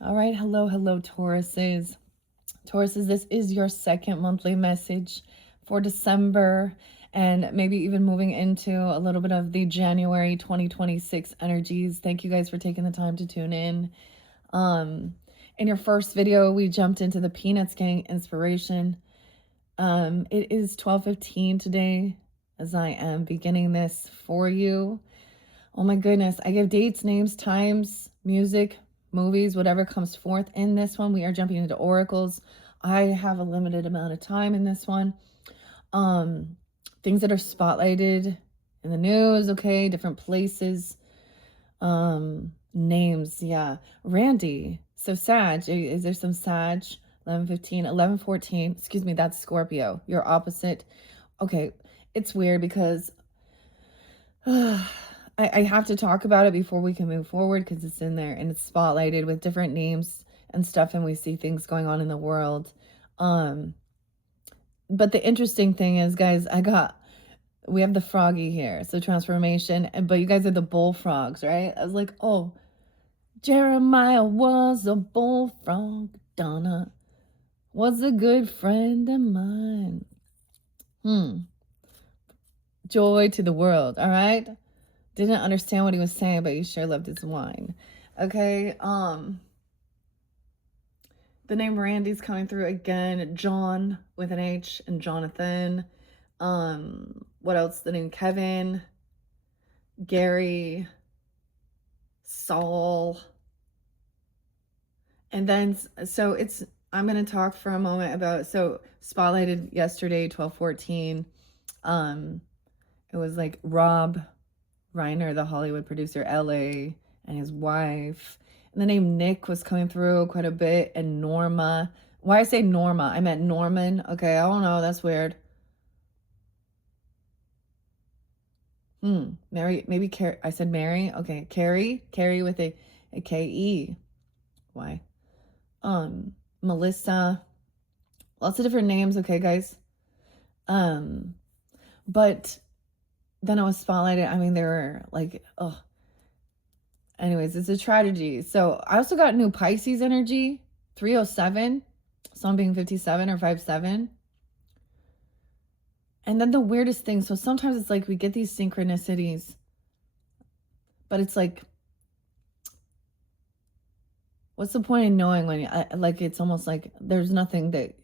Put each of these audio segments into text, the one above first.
All right, hello, Tauruses. Tauruses, this is your second monthly message for December and maybe even moving into a little bit of the January 2026 energies. Thank you guys for taking the time to tune in. Um, in your first video, we jumped into the Peanuts Gang inspiration. It is 12:15 today as I am beginning this for you. Oh my goodness. I give dates, names, times, music, movies, whatever comes forth in this one. We are jumping into oracles. I have a limited amount of time in this one. Um, things that are spotlighted in the news, okay, different places. Names, yeah. Randy. So Sag, is there some Sag? 11:15, 11:14. Excuse me, that's Scorpio. Your opposite. Okay, it's weird because I have to talk about it before we can move forward because it's in there and it's spotlighted with different names and stuff, and we see things going on in the world. Um, but the interesting thing is, guys, we have the froggy here, so transformation, but you guys are the bullfrogs, right? I was like, oh, Jeremiah was a bullfrog. Donna was a good friend of mine. Joy to the world, all right? Didn't understand what he was saying, but he sure loved his wine. Okay, the name Randy's coming through again. John with an H and Jonathan. What else? The name Kevin, Gary, Saul. And then, so I'm going to talk for a moment about, so spotlighted yesterday, 12/14. It was like Rob Reiner, the Hollywood producer, LA, and his wife. And the name Nick was coming through quite a bit, and Norma. Why I say Norma? I meant Norman. Okay, I don't know. That's weird. Mary, maybe Carrie. I said Mary. Okay, Carrie with a K-E. Why? Melissa. Lots of different names. Okay, guys. But then I was spotlighted. I mean, there were like, oh, anyways, it's a tragedy. So I also got new Pisces energy, 307, some being 57 or 57. And then the weirdest thing, so sometimes it's like we get these synchronicities, but it's like, what's the point in knowing when, like, it's almost like there's anything that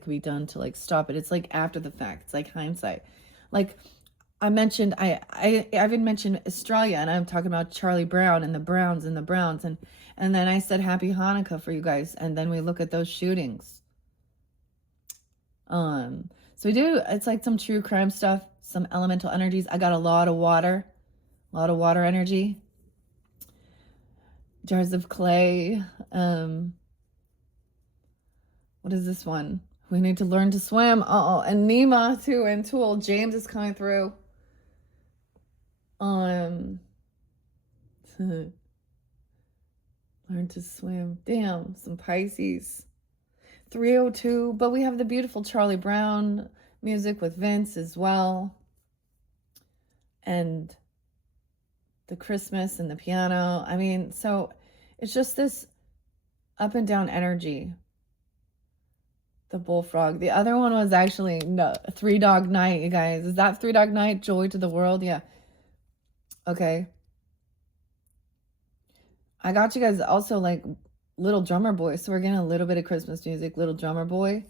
could be done to like stop it. It's like after the fact. It's like hindsight. Like I mentioned, I even mentioned Australia, and I'm talking about Charlie Brown and the Browns and then I said Happy Hanukkah for you guys, and then we look at those shootings. So we do. It's like some true crime stuff, some elemental energies. I got a lot of water energy, jars of clay. What is this one? We need to learn to swim. And Nima too, and Tool. James is coming through. Learn to swim. Damn, some Pisces. 302, but we have the beautiful Charlie Brown music with Vince as well. And the Christmas and the piano. I mean, so it's just this up and down energy. The bullfrog. The other one was actually Three Dog Night, you guys. Is that Three Dog Night? Joy to the world? Yeah. Okay. I got you guys also like Little Drummer Boy. So we're getting a little bit of Christmas music. Little Drummer Boy.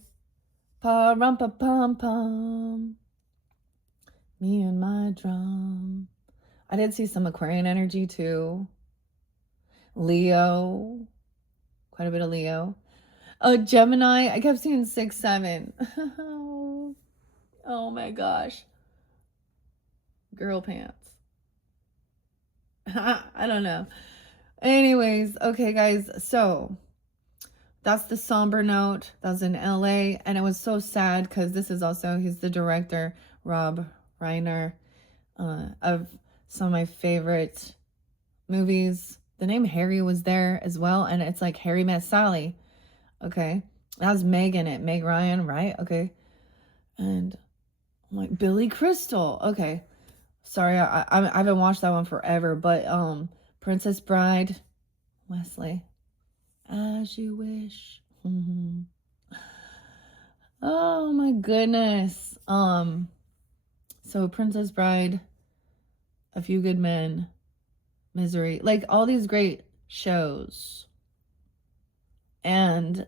Pa-rum-pa-pum-pum. Me and my drum. I did see some Aquarian energy too. Leo. Quite a bit of Leo. Oh, Gemini. I kept seeing 6, 7. Oh my gosh. Girl pants. I don't know. Anyways, okay, guys. So that's the somber note. That was in LA. And it was so sad because this is also, he's the director, Rob Reiner, of some of my favorite movies. The name Harry was there as well. And it's like Harry Met Sally. Okay. That was Meg in it. Meg Ryan, right? Okay. And I'm like, Billy Crystal. Okay. Sorry, I haven't watched that one forever. But Princess Bride, Wesley. As you wish. Mhm. Oh my goodness. So Princess Bride, A Few Good Men, Misery, like all these great shows. And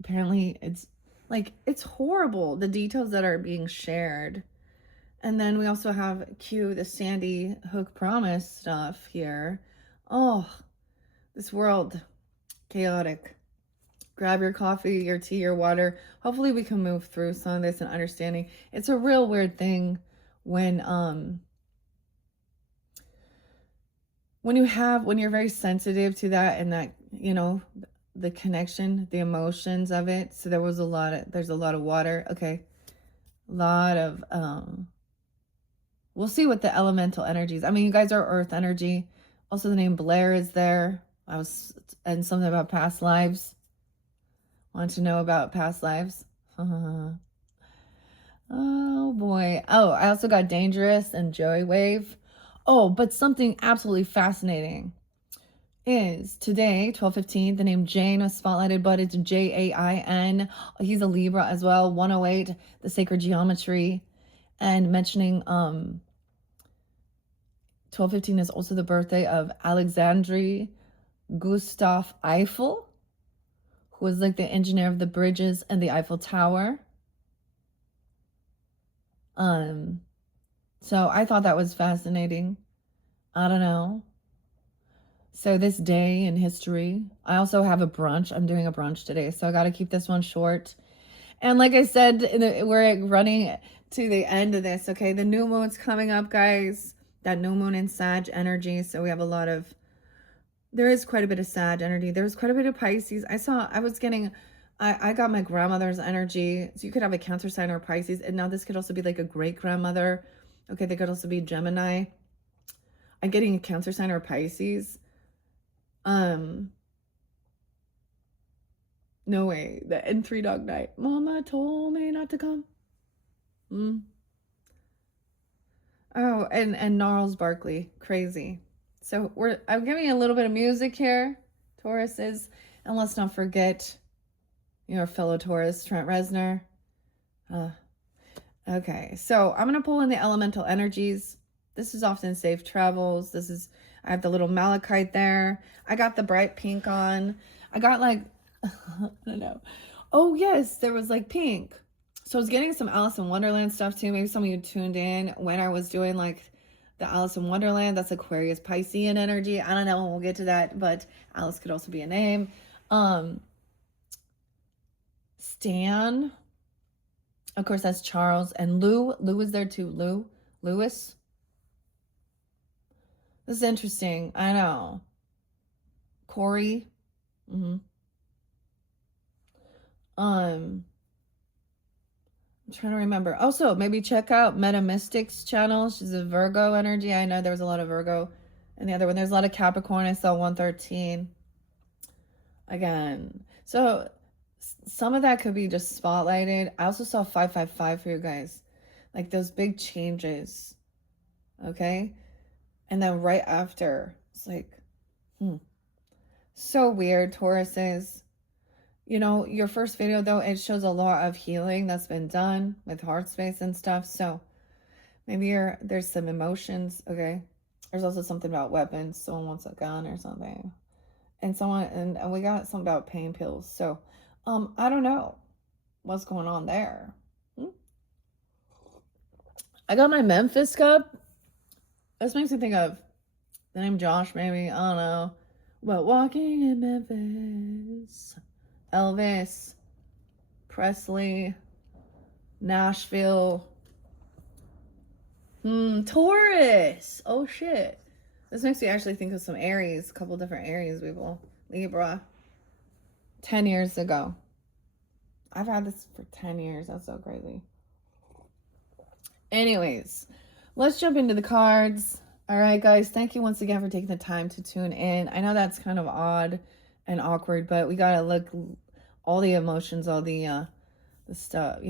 apparently it's horrible, the details that are being shared. And then we also have Q, the Sandy Hook Promise stuff here. Oh, this world, chaotic. Grab your coffee, your tea, your water. Hopefully we can move through some of this and understanding. It's a real weird thing when you're very sensitive to that, and that, the connection, the emotions of it. So there's a lot of water. Okay. A lot of we'll see what the elemental energies. I mean, you guys are earth energy. Also, the name Blair is there. And something about past lives. Want to know about past lives? Oh boy. Oh, I also got Dangerous and Joy Wave. Oh, but something absolutely fascinating is today, 12/15, the name Jane was spotlighted, but it's Jain. He's a Libra as well. 108, the sacred geometry. And mentioning 12/15 is also the birthday of Alexandre Gustave Eiffel, who was like the engineer of the bridges and the Eiffel Tower. So I thought that was fascinating. I don't know. So this day in history, I also have a brunch. I'm doing a brunch today, so I got to keep this one short. And like I said, we're running to the end of this. Okay, the new moon's coming up, guys. That new moon in Sag energy. So we have there is quite a bit of Sag energy. There's quite a bit of Pisces. I got my grandmother's energy. So you could have a Cancer sign or Pisces. And now this could also be like a great grandmother. Okay, they could also be Gemini. I'm getting a Cancer sign or Pisces. No way. The N3 dog night. Mama told me not to come. Oh, and Gnarls Barkley. Crazy. So I'm giving you a little bit of music here, Tauruses. And let's not forget your fellow Taurus, Trent Reznor. Okay, so I'm going to pull in the elemental energies. This is often safe travels. I have the little malachite there. I got the bright pink on. I got like, I don't know. Oh, yes, there was like pink. So I was getting some Alice in Wonderland stuff too. Maybe some of you tuned in when I was doing like the Alice in Wonderland. That's Aquarius Piscean energy. I don't know. We'll get to that, but Alice could also be a name. Stan. Of course, that's Charles. And Lou. Lou is there too. Lewis. This is interesting. I know. Corey. I'm trying to remember. Also, maybe check out Meta Mystics channel. She's a Virgo energy. I know there was a lot of Virgo in the other one. There's a lot of Capricorn. I saw 113 again. So some of that could be just spotlighted. I also saw 555 for you guys. Like those big changes. Okay? And then right after, it's like, so weird, Tauruses. Your first video, though, it shows a lot of healing that's been done with heart space and stuff. So maybe there's some emotions. Okay. There's also something about weapons. Someone wants a gun or something. And we got something about pain pills. So, I don't know what's going on there. I got my Memphis cup. This makes me think of the name Josh, maybe. I don't know. But walking in Memphis. Elvis, Presley, Nashville, Taurus. Oh shit. This makes me actually think of some Aries, a couple different Aries people. Libra. 10 years ago. I've had this for 10 years. That's so crazy. Anyways, let's jump into the cards. All right, guys. Thank you once again for taking the time to tune in. I know that's kind of odd and awkward, but we gotta look all the emotions, all the stuff,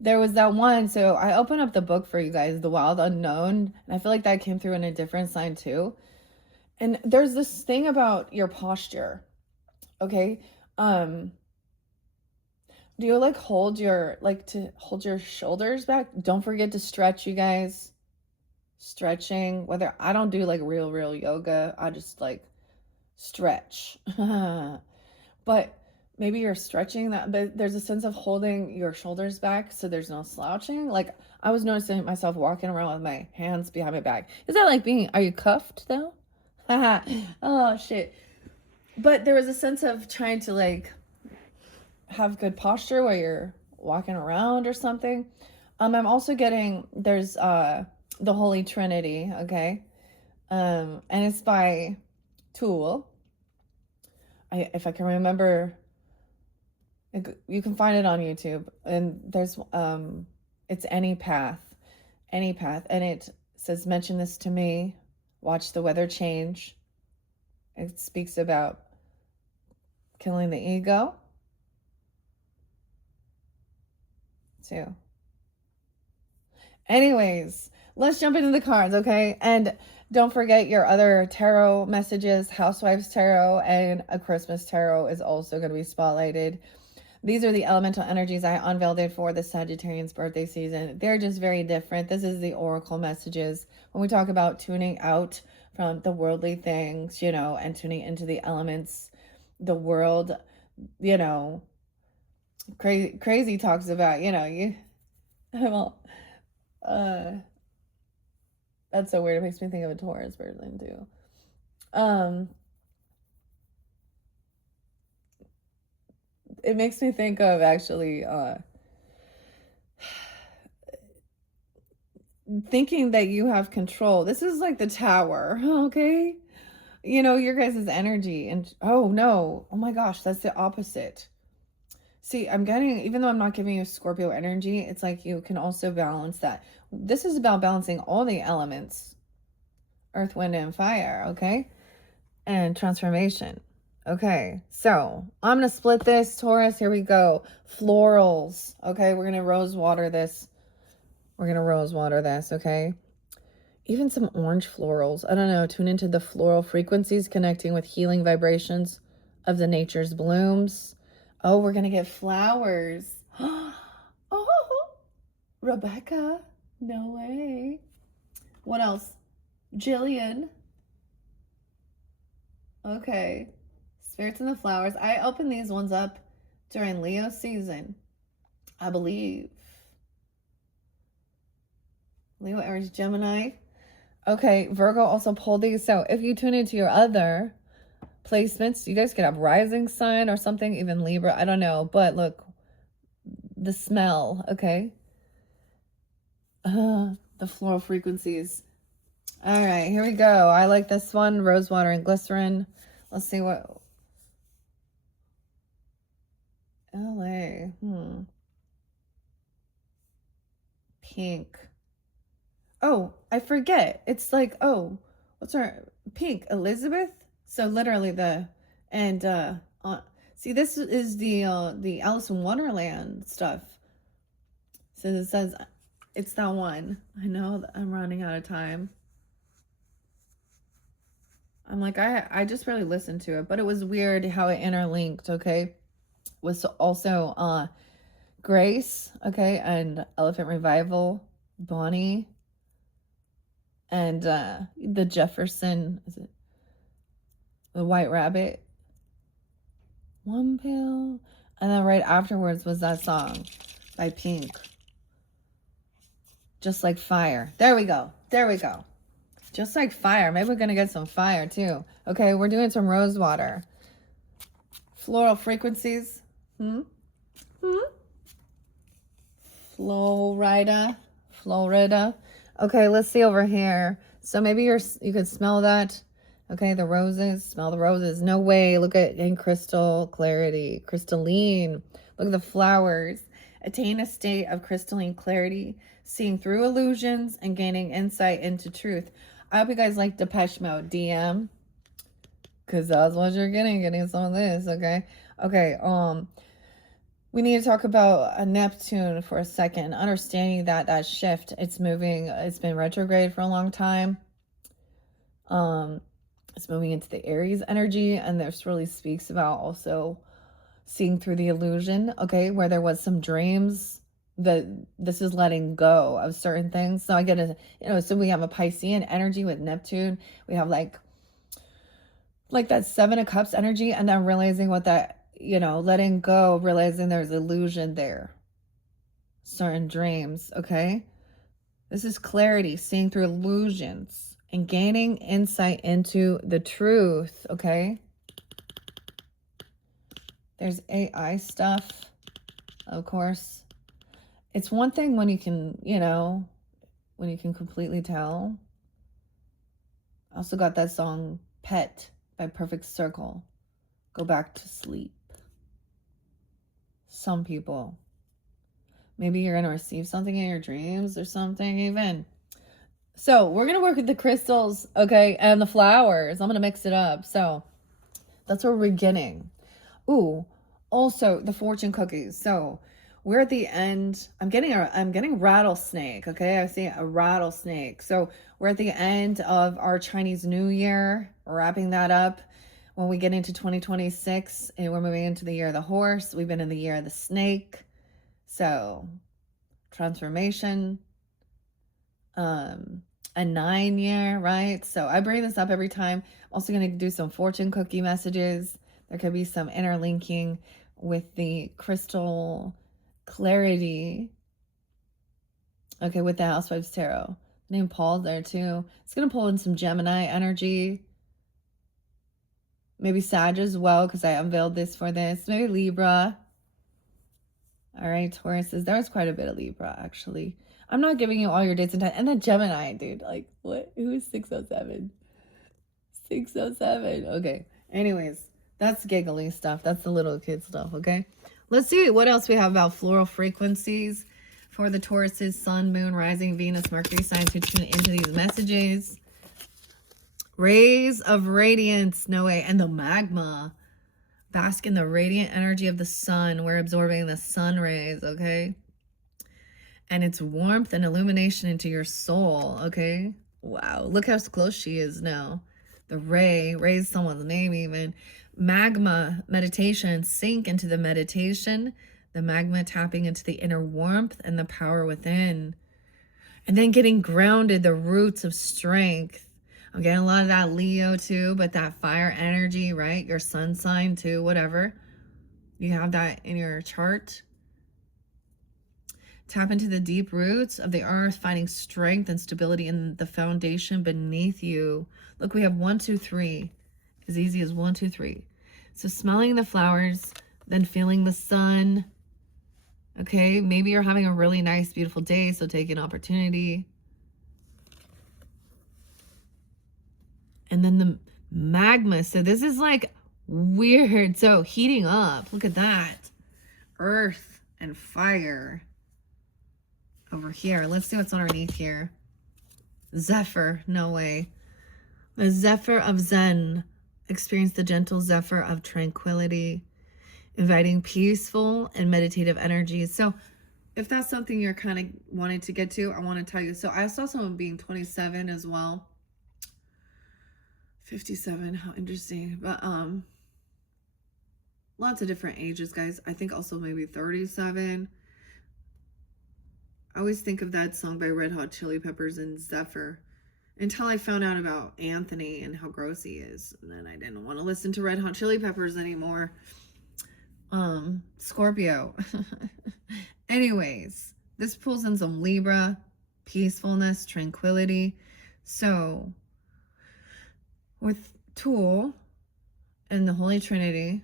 There was that one, so I opened up the book for you guys, The Wild Unknown, and I feel like that came through in a different sign too. And there's this thing about your posture. Okay. Um, do you like hold your like to hold your shoulders back? Don't forget to stretch, you guys. Stretching, whether I don't do like real yoga, I just like stretch. But maybe you're stretching that, but there's a sense of holding your shoulders back so there's no slouching. Like I was noticing myself walking around with my hands behind my back. Is that like being, are you cuffed though? Oh shit. But there was a sense of trying to like have good posture while you're walking around or something. I'm also getting, there's the Holy Trinity, okay? And it's by Tool. If I can remember, you can find it on YouTube, and there's it's any path, and it says, mention this to me, watch the weather change. It speaks about killing the ego too. Anyways, let's jump into the cards, okay? And don't forget your other tarot messages. Housewives Tarot and A Christmas Tarot is also going to be spotlighted. These are the elemental energies I unveiled it for the Sagittarian's birthday season. They're just very different. This is the oracle messages. When we talk about tuning out from the worldly things, you know, and tuning into the elements, the world, you know, crazy talks about, you know, you, well, uh, that's so weird. It makes me think of a Taurus person too. It makes me think of actually thinking that you have control. This is like the tower, okay? You know, your guys' energy. And oh no, oh my gosh, that's the opposite. See, I'm getting, even though I'm not giving you Scorpio energy, it's like you can also balance that. This is about balancing all the elements, earth, wind, and fire, okay? And transformation. Okay, so I'm going to split this, Taurus. Here we go. Florals. Okay, we're going to rose water this. We're going to rose water this, okay? Even some orange florals. I don't know. Tune into the floral frequencies connecting with healing vibrations of the nature's blooms. Oh, we're going to get flowers. Oh, Rebecca. No way. What else? Jillian. Okay. Spirits in the flowers. I opened these ones up during Leo season, I believe. Leo, Aries, Gemini. Okay, Virgo also pulled these. So if you tune into your other placements, you guys could have rising sign or something, even Libra. I don't know. But look, the smell, okay? The floral frequencies. All right, here we go. I like this one. Rose water and glycerin. Let's see what... LA. Pink. Oh, I forget. It's like, oh, what's her pink? Elizabeth? So literally and see, this is the Alice in Wonderland stuff. So it says it's that one. I know that I'm running out of time. I'm like, I just really listened to it, but it was weird how it interlinked, okay? Was also Grace, okay, and Elephant Revival, Bonnie, and the Jefferson, is it the White Rabbit? One pill. And then right afterwards was that song by Pink. Just Like Fire. There we go. There we go. Just Like Fire. Maybe we're going to get some fire too. Okay, we're doing some rose water. Floral frequencies. Florida. Okay, let's see over here. So maybe you could smell that. Okay, the roses. Smell the roses. No way. Look at in crystal clarity. Crystalline. Look at the flowers. Attain a state of crystalline clarity, seeing through illusions and gaining insight into truth. I hope you guys like Depeche Mode. DM. Because that's what you're getting some of this, okay? Okay, we need to talk about a Neptune for a second. Understanding that shift, it's moving, it's been retrograde for a long time. It's moving into the Aries energy, and this really speaks about also seeing through the illusion, okay, where there was some dreams, that this is letting go of certain things. So I get a, so we have a Piscean energy with Neptune. We have like that Seven of Cups energy, and then realizing what that, letting go, realizing there's illusion there. Certain dreams, okay? This is clarity, seeing through illusions and gaining insight into the truth, okay? There's AI stuff, of course. It's one thing when you can, when you can completely tell. I also got that song Pet by Perfect Circle. Go back to sleep. Some people. Maybe you're going to receive something in your dreams or something even. So we're going to work with the crystals, okay, and the flowers. I'm going to mix it up. So that's where we're beginning. Ooh, also the fortune cookies. So we're at the end. I'm getting rattlesnake, okay? I see a rattlesnake. So we're at the end of our Chinese New Year. We're wrapping that up. When we get into 2026, and we're moving into the year of the horse. We've been in the year of the snake. So transformation, a 9-year, right? So I bring this up every time. I'm also going to do some fortune cookie messages. There could be some interlinking with the crystal clarity. Okay, with the Housewives Tarot. Name Paul there too. It's going to pull in some Gemini energy. Maybe Sag as well, because I unveiled this for this. Maybe Libra. All right, Tauruses. There was quite a bit of Libra, actually. I'm not giving you all your dates and time. And then Gemini, dude. Like, what? Who is 607? 607. Okay. Anyways, that's giggly stuff. That's the little kid stuff, okay? Let's see what else we have about floral frequencies for the Tauruses, Sun, Moon, Rising, Venus, Mercury signs who tune into these messages. Rays of radiance, no way. And the magma. Bask in the radiant energy of the sun. We're absorbing the sun rays, okay? And it's warmth and illumination into your soul, okay? Wow, look how close she is now. The raise someone's name even. Magma, meditation, sink into the meditation. The magma tapping into the inner warmth and the power within. And then getting grounded, the roots of strength. I'm getting a lot of that Leo too, but that fire energy, right? Your sun sign too, whatever. You have that in your chart. Tap into the deep roots of the earth, finding strength and stability in the foundation beneath you. Look, we have 1, 2, 3. As easy as 1, 2, 3. So smelling the flowers, then feeling the sun. Okay, maybe you're having a really nice, beautiful day, so take an opportunity. And then the magma. So this is like weird. So heating up. Look at that. Earth and fire. Over here. Let's see what's underneath here. Zephyr. No way. The Zephyr of Zen. Experience the gentle Zephyr of tranquility. Inviting peaceful and meditative energies. So if that's something you're kind of wanting to get to, I want to tell you. So I saw someone being 27 as well. 57, how interesting. But lots of different ages, guys. I think also maybe 37. I always think of that song by Red Hot Chili Peppers and Zephyr until I found out about Anthony and how gross he is. And then I didn't want to listen to Red Hot Chili Peppers anymore. Scorpio. Anyways, this pulls in some Libra, peacefulness, tranquility. So with Tool and the Holy Trinity,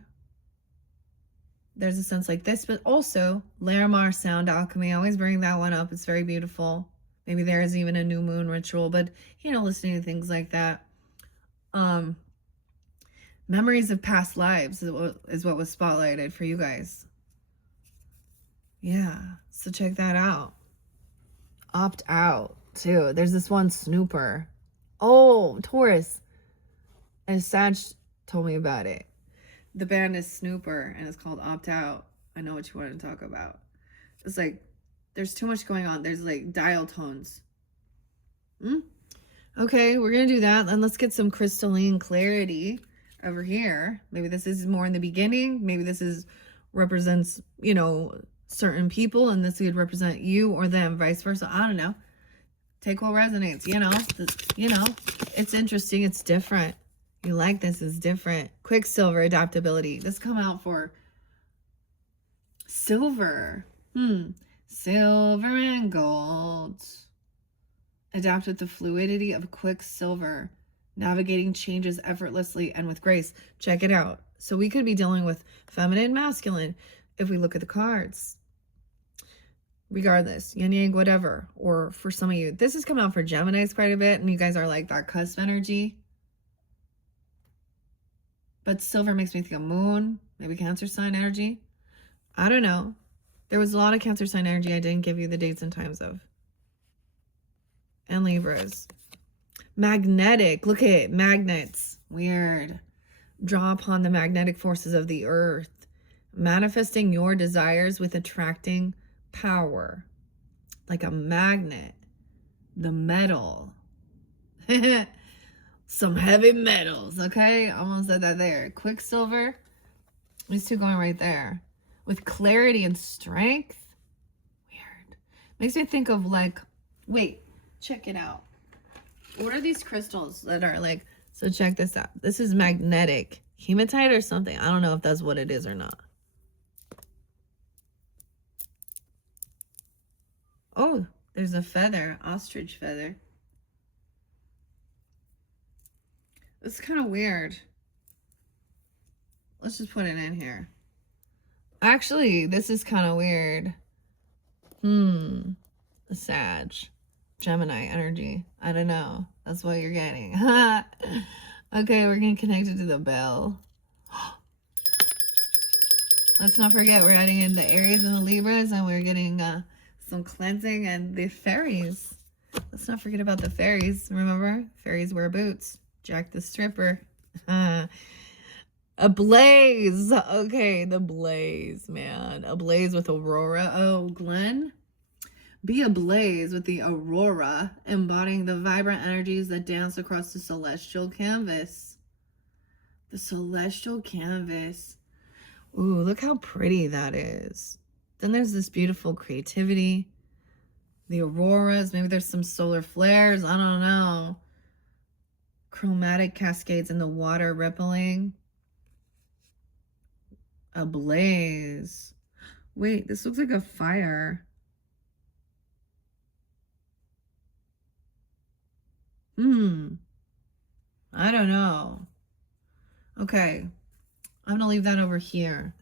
there's a sense like this, but also Larimar Sound Alchemy. I always bring that one up. It's very beautiful. Maybe there is even a new moon ritual, but listening to things like that. Memories of past lives is what was spotlighted for you guys. Yeah, so check that out. Opt out too. There's this one snooper. Oh, Taurus. And Sag told me about it. The band is Snooper, and it's called Opt Out. I know what you want to talk about. It's like, there's too much going on. There's like dial tones. Okay, we're going to do that. And let's get some crystalline clarity over here. Maybe this is more in the beginning. Maybe this is represents, you know, certain people, and this could represent you or them, vice versa. I don't know. Take what resonates, you know, it's interesting. It's different. You like this is different. Quicksilver adaptability. This come out for silver. Silver and gold. Adapt with the fluidity of quicksilver, navigating changes effortlessly and with grace. Check it out. So we could be dealing with feminine, masculine, if we look at the cards. Regardless, yin yang, whatever. Or for some of you, this is coming out for Geminis quite a bit, and you guys are like that cusp energy. But silver makes me think of moon, maybe Cancer sign energy. I don't know. There was a lot of Cancer sign energy I didn't give you the dates and times of. And Libras. Magnetic. Look at it. Magnets. Weird. Draw upon the magnetic forces of the earth. Manifesting your desires with attracting power. Like a magnet. The metal. Some heavy metals. Okay? Almost said that there. Quicksilver. These two going right there. With clarity and strength. Weird. Makes me think of like... Wait. Check it out. What are these crystals that are like, so check this out. This is magnetic. Hematite or something. I don't know if that's what it is or not. Oh, there's a feather. Ostrich feather. It's kind of weird. Let's just put it in here. Actually, this is kind of weird. Sag. Gemini energy. I don't know. That's what you're getting. Okay, we're getting connected to the bell. Let's not forget we're adding in the Aries and the Libras, and we're getting some cleansing and the fairies. Let's not forget about the fairies. Remember? Fairies wear boots. Jack the Stripper. A blaze. Okay, the blaze, man. A blaze with Aurora. Oh, Glenn. Be ablaze with the aurora, embodying the vibrant energies that dance across the celestial canvas. The celestial canvas. Ooh, look how pretty that is. Then there's this beautiful creativity. The auroras. Maybe there's some solar flares. I don't know. Chromatic cascades in the water rippling. Ablaze. Wait, this looks like a fire. I don't know. Okay. I'm going to leave that over here.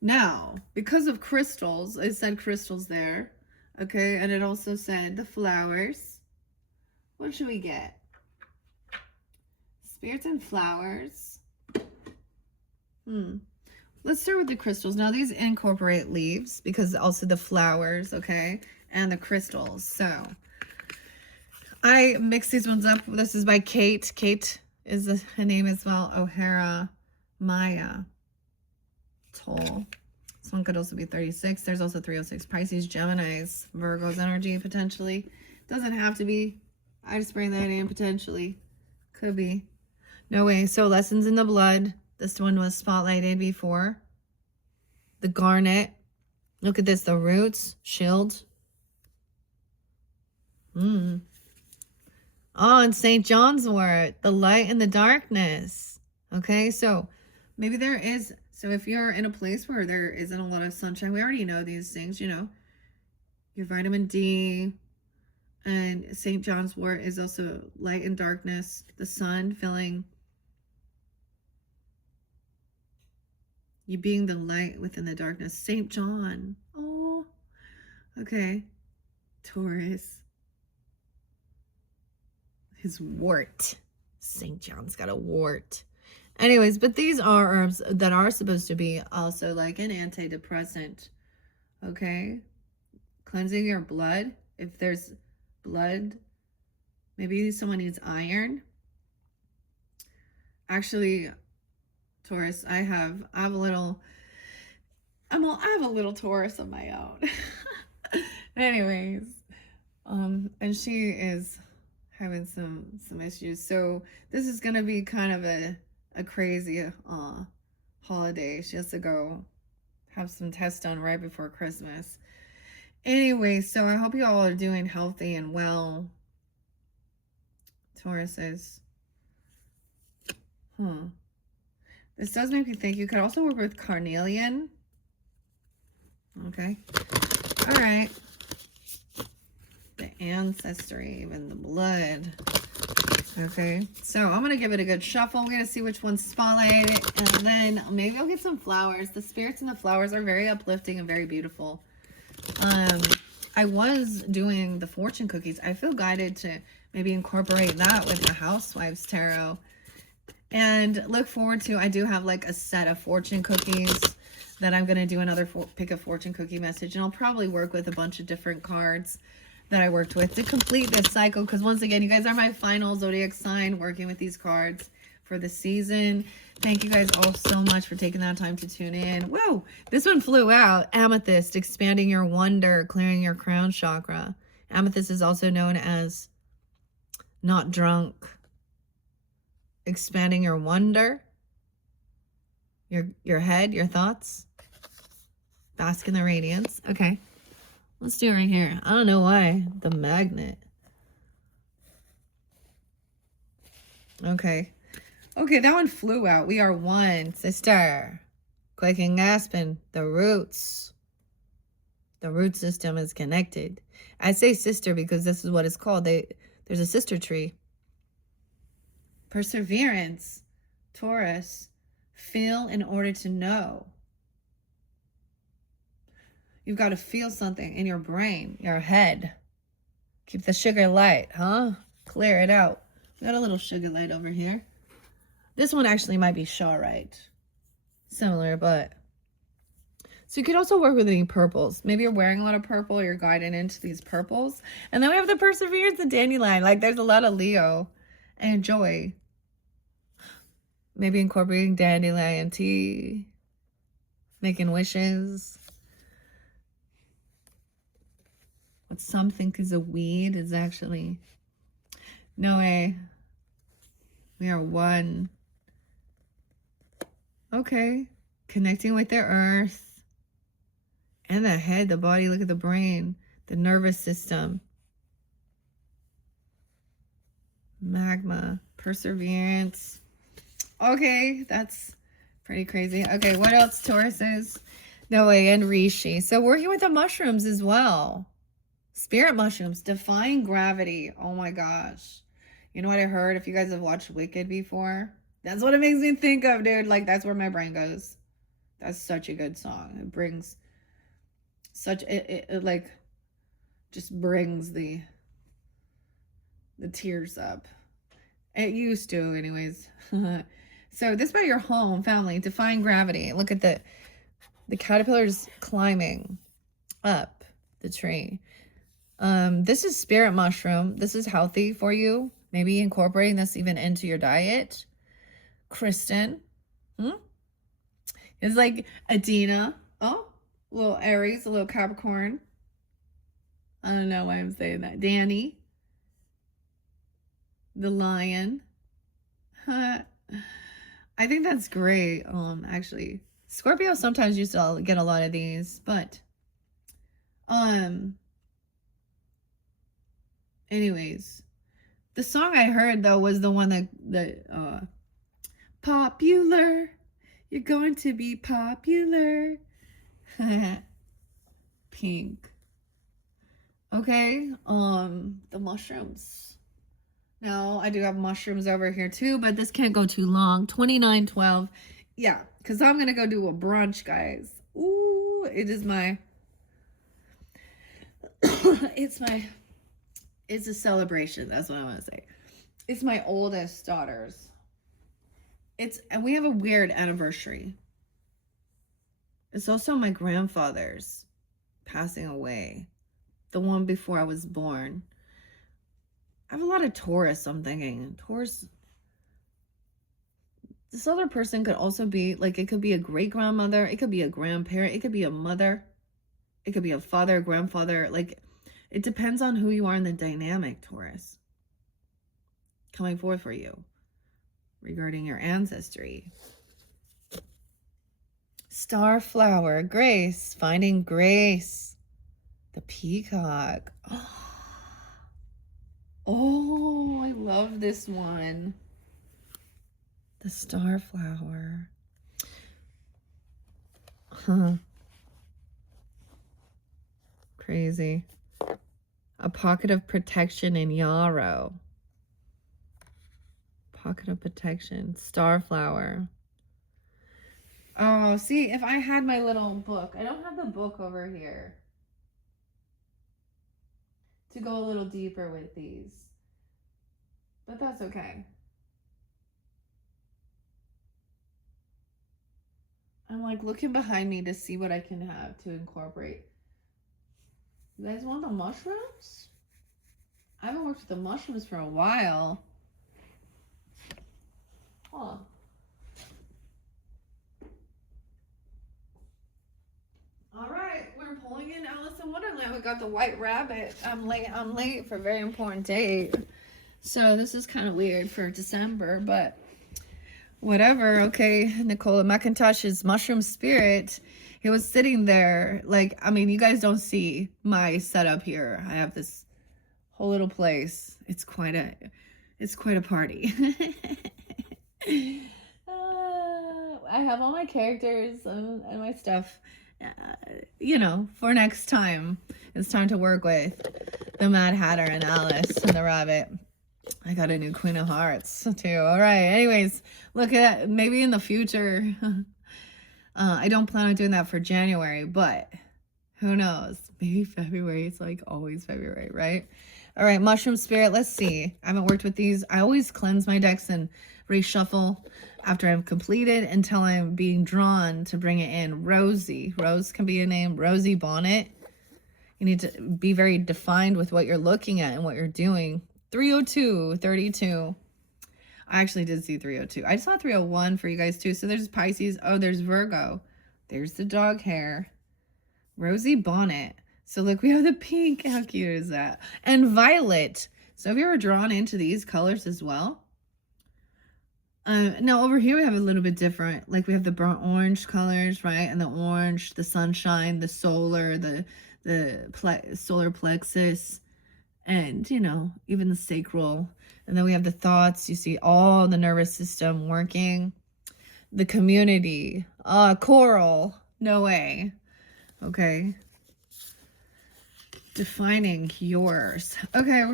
Now, because of crystals, it said crystals there. Okay. And it also said the flowers. What should we get? Spirits and flowers. Let's start with the crystals. Now, these incorporate leaves because also the flowers, okay, and the crystals. So, I mixed these ones up. This is by Kate. Kate is her name as well. O'Hara Maya Toll. This one could also be 36. There's also 306. Pisces, Geminis, Virgo's energy potentially. Doesn't have to be. I just bring that in potentially. Could be. No way. So lessons in the blood. This one was spotlighted before. The garnet. Look at this. The roots. Shield. Oh, and St. John's wort, the light and the darkness. Okay, so maybe there is, so if you're in a place where there isn't a lot of sunshine, we already know these things, you know, your vitamin D, and St. John's wort is also light and darkness, the sun filling, you being the light within the darkness. St. John, oh, okay, Taurus. His wart. St. John's got a wart. Anyways, but these are herbs that are supposed to be also like an antidepressant. Okay? Cleansing your blood. If there's blood, maybe someone needs iron. Actually, Taurus, I have a little Taurus of my own. Anyways, and she is having some issues. So this is gonna be kind of a crazy holiday. She has to go have some tests done right before Christmas. Anyway, so I hope you all are doing healthy and well, Tauruses. This does make me think you could also work with carnelian. Okay. All right. The ancestry, even the blood. Okay. So I'm going to give it a good shuffle. We're going to see which one's spotlighted. And then maybe I'll get some flowers. The spirits and the flowers are very uplifting and very beautiful. I was doing the fortune cookies. I feel guided to maybe incorporate that with the Housewives Tarot. And look forward to, I do have like a set of fortune cookies that I'm going to do another pick a fortune cookie message. And I'll probably work with a bunch of different cards that I worked with to complete this cycle. Because once again, you guys are my final zodiac sign working with these cards for the season. Thank you guys all so much for taking that time to tune in. Whoa, this one flew out. Amethyst, expanding your wonder, clearing your crown chakra. Amethyst is also known as not drunk. Expanding your wonder, your head, your thoughts. Bask in the radiance. Okay, let's do it right here. I don't know why. The magnet. Okay. Okay, that one flew out. We are one, sister. Quaking, gasping. The roots. The root system is connected. I say sister because this is what it's called. There's a sister tree. Perseverance. Taurus. Feel in order to know. You've got to feel something in your brain, your head. Keep the sugar light, huh? Clear it out. We got a little sugar light over here. This one actually might be Shawrite. Similar, but... So you could also work with any purples. Maybe you're wearing a lot of purple, you're guided into these purples. And then we have the Perseverance and Dandelion. Like, there's a lot of Leo and joy. Maybe incorporating dandelion tea. Making wishes. What some think is a weed is actually... No way. We are one. Okay. Connecting with the earth. And the head, the body, look at the brain. The nervous system. Magma. Perseverance. Okay, that's pretty crazy. Okay, what else, Tauruses? No way, and Rishi. So working with the mushrooms as well. Spirit mushrooms. Defying gravity. Oh my gosh. You know what I heard? If you guys have watched Wicked before, that's what it makes me think of, dude. Like, that's where my brain goes. That's such a good song. It brings such, it like, just brings the tears up. It used to, anyways. So this by your home, family, defying gravity. Look at the caterpillars climbing up the tree. This is spirit mushroom. This is healthy for you. Maybe incorporating this even into your diet. Kristen. It's like Adina. Oh, a little Aries, a little Capricorn. I don't know why I'm saying that. Danny. The lion. I think that's great. Actually, Scorpio sometimes used to get a lot of these, but anyways, the song I heard though was the one that popular. You're going to be popular. Pink. Okay. The mushrooms. Now, I do have mushrooms over here too, but this can't go too long. 2912. Yeah, because I'm going to go do a brunch, guys. Ooh, it is my... It's a celebration. That's what I want to say. It's my oldest daughter's. And we have a weird anniversary. It's also my grandfather's passing away. The one before I was born. I have a lot of Taurus, I'm thinking. Taurus. This other person could also be, like, it could be a great-grandmother. It could be a grandparent. It could be a mother. It could be a father, grandfather. Like, it depends on who you are in the dynamic, Taurus. coming forth for you regarding your ancestry. Starflower, grace, finding grace. The peacock. Oh, I love this one. The starflower. Huh. Crazy. A pocket of protection in yarrow. Pocket of protection. Starflower. Oh, see, if I had my little book. I don't have the book over here to go a little deeper with these. But that's okay. I'm like looking behind me to see what I can have to incorporate. You guys want the mushrooms? I haven't worked with the mushrooms for a while. Huh. All right, we're pulling in Alice in Wonderland. We got the White Rabbit. I'm late for a very important date. So this is kind of weird for December, but whatever. Okay, Nicola McIntosh's mushroom spirit. He was sitting there, like, I mean, you guys don't see my setup here. I have this whole little place. It's quite a party. I have all my characters and my stuff. You know, for next time, it's time to work with the Mad Hatter and Alice and the Rabbit. I got a new Queen of Hearts too. All right. Anyways, look at that. Maybe in the future. I don't plan on doing that for January, but who knows? Maybe February. It's like always February, right? All right. Mushroom Spirit. Let's see. I haven't worked with these. I always cleanse my decks and reshuffle after I'm completed until I'm being drawn to bring it in. Rosie. Rose can be a name. Rosie Bonnet. You need to be very defined with what you're looking at and what you're doing. 302, 32. I actually did see 302. I saw 301 for you guys too. So there's Pisces. Oh, there's Virgo. There's the dog hair. Rosie Bonnet. So look, we have the pink. How cute is that? And violet. So have you ever drawn into these colors as well? Now over here we have a little bit different. Like we have the burnt orange colors, right? And the orange, the sunshine, the solar, the solar plexus, and you know, even the sacral. And then we have the thoughts. You see all the nervous system working. The community. Coral. No way. Okay. Defining yours. Okay,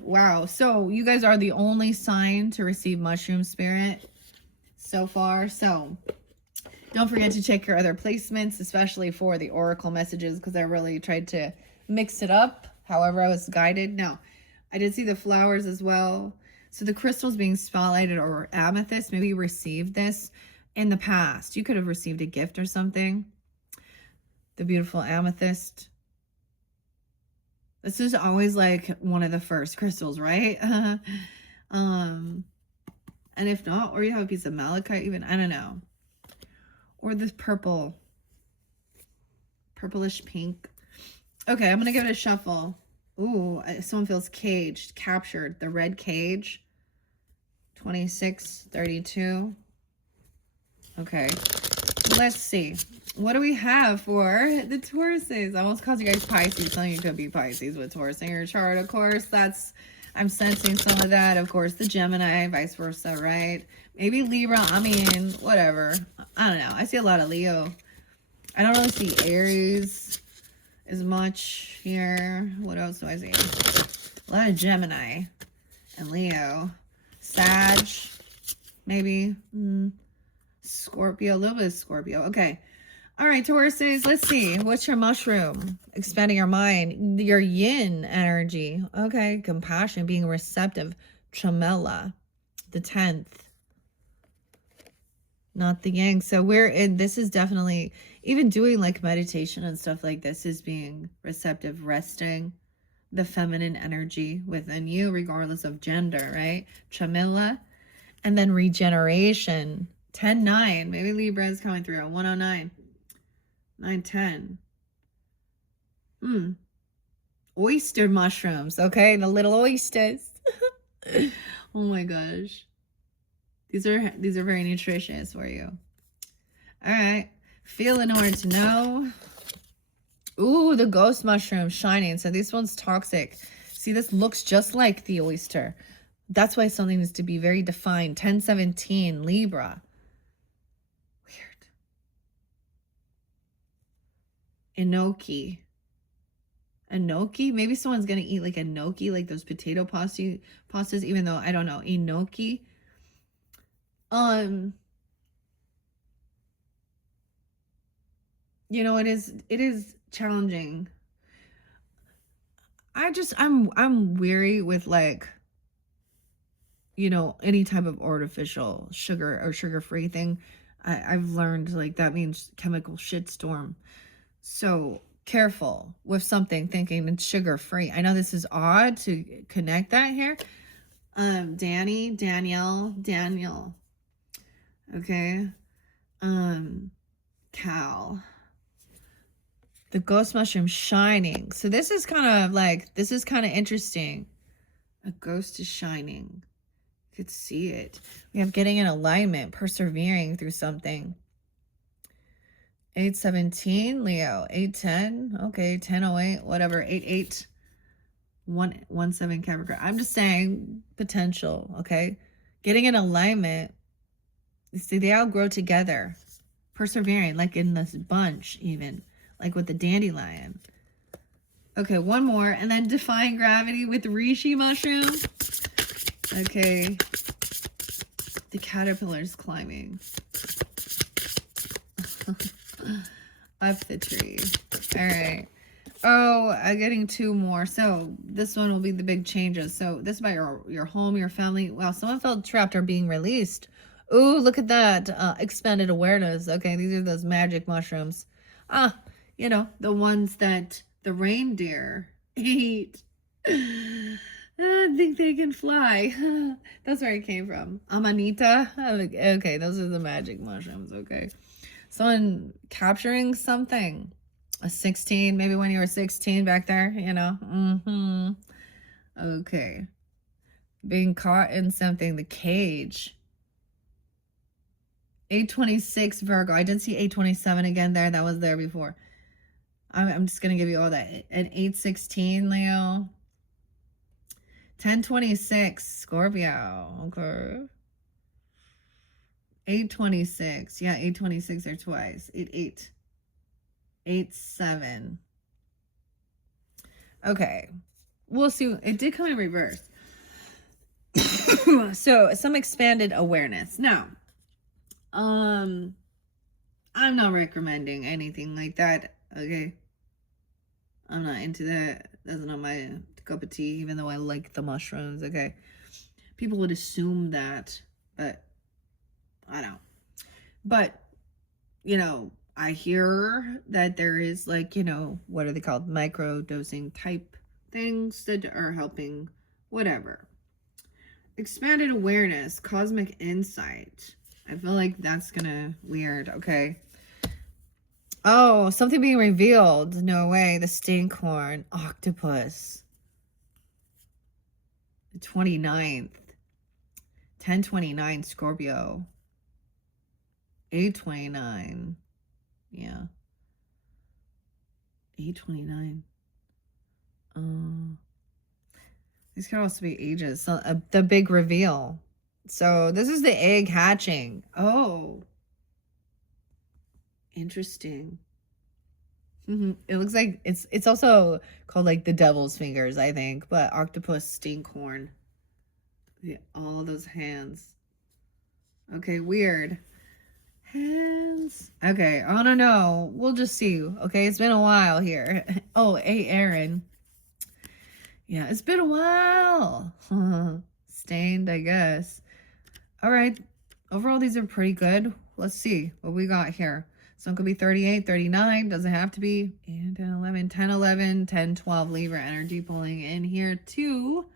wow. So you guys are the only sign to receive mushroom spirit so far. So don't forget to check your other placements, especially for the oracle messages, because I really tried to mix it up however I was guided. Now, I did see the flowers as well. So the crystals being spotlighted, or amethyst, maybe you received this in the past. You could have received a gift or something. The beautiful amethyst. This is always like one of the first crystals, right? And if not, or you have a piece of malachite even, I don't know. Or this purple, purplish pink. Okay, I'm going to give it a shuffle. Ooh, someone feels caged, captured. The red cage. 26, 32. Okay, let's see. What do we have for the Tauruses? I almost called you guys Pisces. Some of you could be Pisces with Taurus in your chart, of course. I'm sensing some of that. Of course, the Gemini, vice versa, right? Maybe Libra. I mean, whatever. I don't know. I see a lot of Leo. I don't really see Aries as much here. What else do I see? A lot of Gemini and Leo. Sag, maybe. Scorpio, a little bit of Scorpio. Okay. All right, Tauruses, let's see. What's your mushroom? Expanding your mind. Your yin energy. Okay. Compassion, being receptive. Tremella, the 10th. Not the yang. So we're in, this is definitely, even doing like meditation and stuff like this is being receptive, resting the feminine energy within you, regardless of gender, right? Tremella. And then regeneration. 10-9. Maybe Libra is coming through. 109. 9-10. Oyster mushrooms. Okay, the little oysters. Oh my gosh. These are very nutritious for you. All right. Feel in order to know. Ooh, the ghost mushroom shining. So this one's toxic. See, this looks just like the oyster. That's why something needs to be very defined. 1017 Libra. Weird. Enoki. Enoki? Maybe someone's gonna eat like enoki, like those potato pastas, even though I don't know. Enoki. You know, it is challenging. I'm weary with, like, you know, any type of artificial sugar or sugar-free thing. I've learned, like, that means chemical shitstorm. So careful with something thinking it's sugar-free. I know this is odd to connect that here. Danielle. Okay. Cal. The ghost mushroom shining. So this is kind of like, this is kind of interesting. A ghost is shining. You could see it. We have getting in alignment, persevering through something. 817, Leo. 810, okay. 1008, whatever. 88, 117, Capricorn. I'm just saying potential, okay? Getting in alignment. You see, they all grow together. Persevering, like in this bunch, even. Like with the dandelion. Okay, one more. And then defying gravity with reishi mushroom. Okay. The caterpillar's climbing. Up the tree. All right. Oh, I'm getting two more. So this one will be the big changes. So this is about your home, your family. Wow, someone felt trapped or being released. Ooh, look at that. Expanded awareness. Okay, these are those magic mushrooms. You know, the ones that the reindeer ate. I think they can fly. That's where it came from. Amanita. Okay, those are the magic mushrooms. Okay. Someone capturing something. A 16, maybe when you were 16 back there, you know. Okay. Being caught in something. The cage. 826 Virgo. I did see 827 again there. That was there before. I'm just going to give you all that. At 816, Leo. 1026, Scorpio. Okay. 826. Yeah, 826 there twice. 88. 87. Okay. We'll see. It did come in reverse. So, some expanded awareness. Now, I'm not recommending anything like that. Okay. I'm not into that. That's not my cup of tea, even though I like the mushrooms. Okay. People would assume that, but I don't. But, you know, I hear that there is, like, you know, what are they called? Micro dosing type things that are helping whatever. Expanded awareness, cosmic insight. I feel like that's gonna weird. Okay. Oh, something being revealed. No way. The stinkhorn. Octopus. The 29th. 1029 Scorpio. 829. Yeah. 829. These could also be ages. So, the big reveal. So this is the egg hatching. Oh. Interesting. It looks like it's also called like the devil's fingers, I think, but octopus stinkhorn. Yeah, all those hands. Okay, weird. Hands. Okay, I don't know. We'll just see. Okay, it's been a while here. Oh, hey, Aaron. Yeah, it's been a while. Stained, I guess. All right. Overall, these are pretty good. Let's see what we got here. Some could be 38, 39. Doesn't have to be. And 10, 11, 10, 11, 10, 12 Libra energy pulling in here too.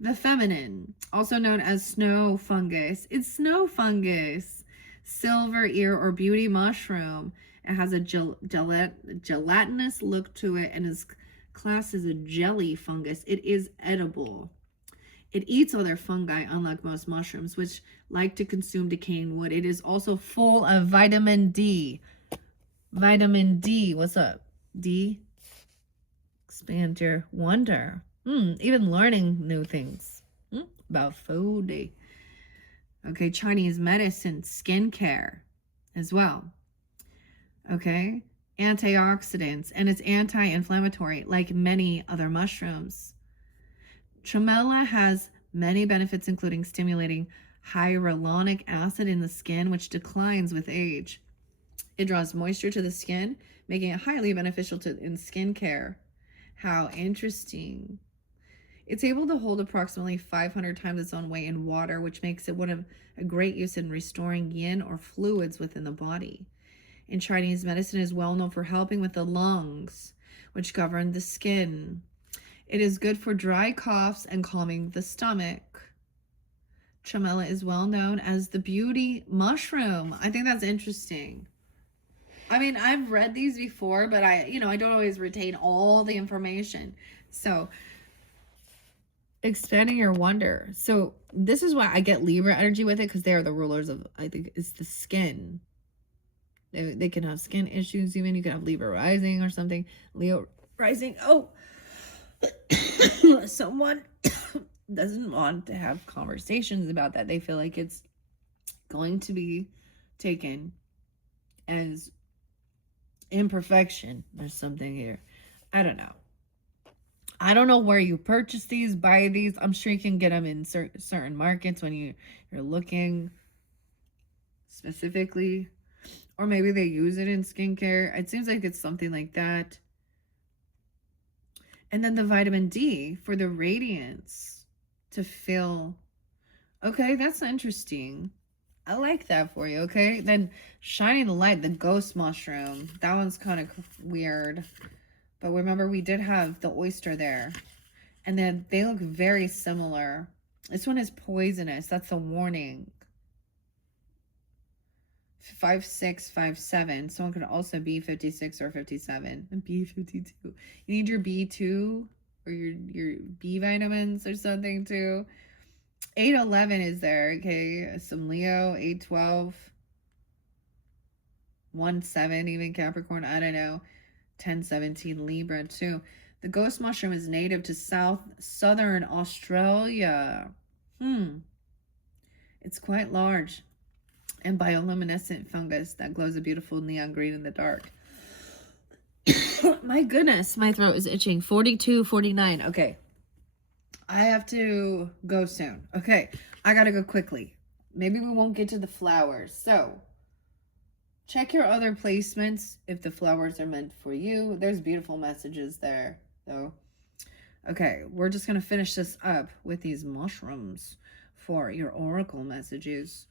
The feminine, also known as snow fungus. It's snow fungus. Silver ear or beauty mushroom. It has a gelatinous look to it and is classed as a jelly fungus. It is edible. It eats other fungi, unlike most mushrooms, which like to consume decaying wood. It is also full of vitamin D. Vitamin D. What's up? D? Expand your wonder. Even learning new things about food. Okay, Chinese medicine, skincare as well. Okay, antioxidants, and it's anti-inflammatory like many other mushrooms. Tremella has many benefits, including stimulating hyaluronic acid in the skin, which declines with age. It draws moisture to the skin, making it highly beneficial in skincare. How interesting. It's able to hold approximately 500 times its own weight in water, which makes it one of a great use in restoring yin or fluids within the body. In Chinese medicine, is well known for helping with the lungs, which govern the skin. It is good for dry coughs and calming the stomach. Tremella is well known as the beauty mushroom. I think that's interesting. I mean, I've read these before, but I don't always retain all the information. So, expanding your wonder. So, this is why I get Libra energy with it, because they are the rulers of, I think, it's the skin. They can have skin issues, even. You can have Libra rising or something. Leo rising. Oh, someone doesn't want to have conversations about that. They feel like it's going to be taken as imperfection or something here. I don't know. I don't know where you purchase these, buy these. I'm sure you can get them in certain markets when you're looking specifically. Or maybe they use it in skincare. It seems like it's something like that. And then the vitamin D for the radiance to fill. Okay, that's interesting. I like that for you, okay? Then shining the light, the ghost mushroom. That one's kind of weird. But remember, we did have the oyster there. And then they look very similar. This one is poisonous. That's the warning. 5657. Someone could also be 56 or 57. And B52. You need your B2 or your B vitamins or something too. 811 is there, okay? Some Leo, 812. 17 even Capricorn, I don't know. 1017 Libra too. The ghost mushroom is native to southern Australia. It's quite large and bioluminescent fungus that glows a beautiful neon green in the dark. My goodness, my throat is itching. 4249. Okay. I have to go soon. Okay. I gotta go quickly. Maybe we won't get to the flowers. So, check your other placements if the flowers are meant for you. There's beautiful messages there, though. Okay, we're just going to finish this up with these mushrooms for your oracle messages.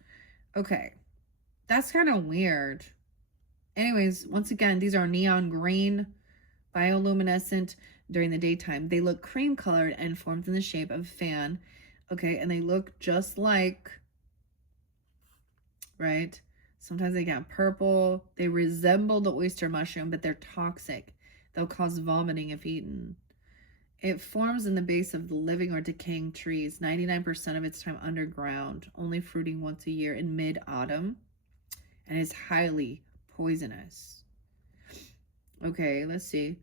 Okay, that's kind of weird. Anyways, once again, these are neon green, bioluminescent during the daytime. They look cream colored and formed in the shape of a fan. Okay, and they look just like, right? Sometimes they get purple. They resemble the oyster mushroom, but they're toxic. They'll cause vomiting if eaten. It forms in the base of the living or decaying trees, 99% of its time underground, only fruiting once a year in mid-autumn, and is highly poisonous. Okay, let's see.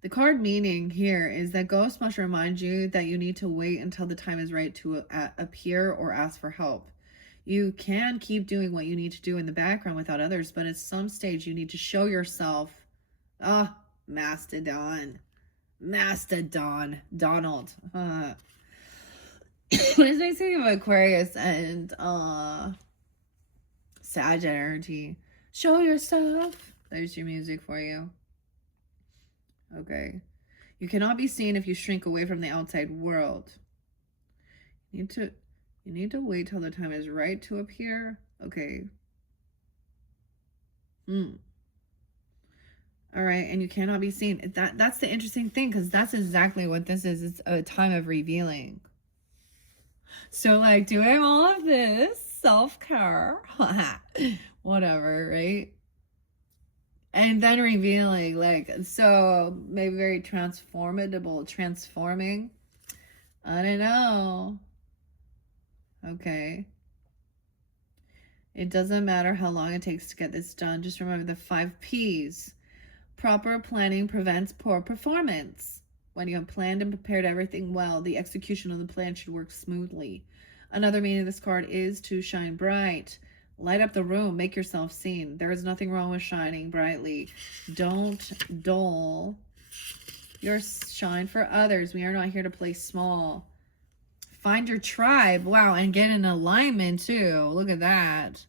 The card meaning here is that ghost mushroom reminds you that you need to wait until the time is right to appear or ask for help. You can keep doing what you need to do in the background without others, but at some stage you need to show yourself. Mastodon. Donald. This makes me think of Aquarius and Sag energy. Show yourself. There's your music for you. Okay. You cannot be seen if you shrink away from the outside world. You need to wait till the time is right to appear. Okay. All right, and you cannot be seen. That's the interesting thing, because that's exactly what this is. It's a time of revealing. So, like, doing all of this self-care, whatever, right? And then revealing, like, so maybe very transforming. I don't know. Okay. It doesn't matter how long it takes to get this done. Just remember the 5 P's. Proper planning prevents poor performance. When you have planned and prepared everything well, the execution of the plan should work smoothly. Another meaning of this card is to shine bright. Light up the room, make yourself seen. There is nothing wrong with shining brightly. Don't dull your shine for others. We are not here to play small. Find your tribe. Wow, and get in alignment too. Look at that.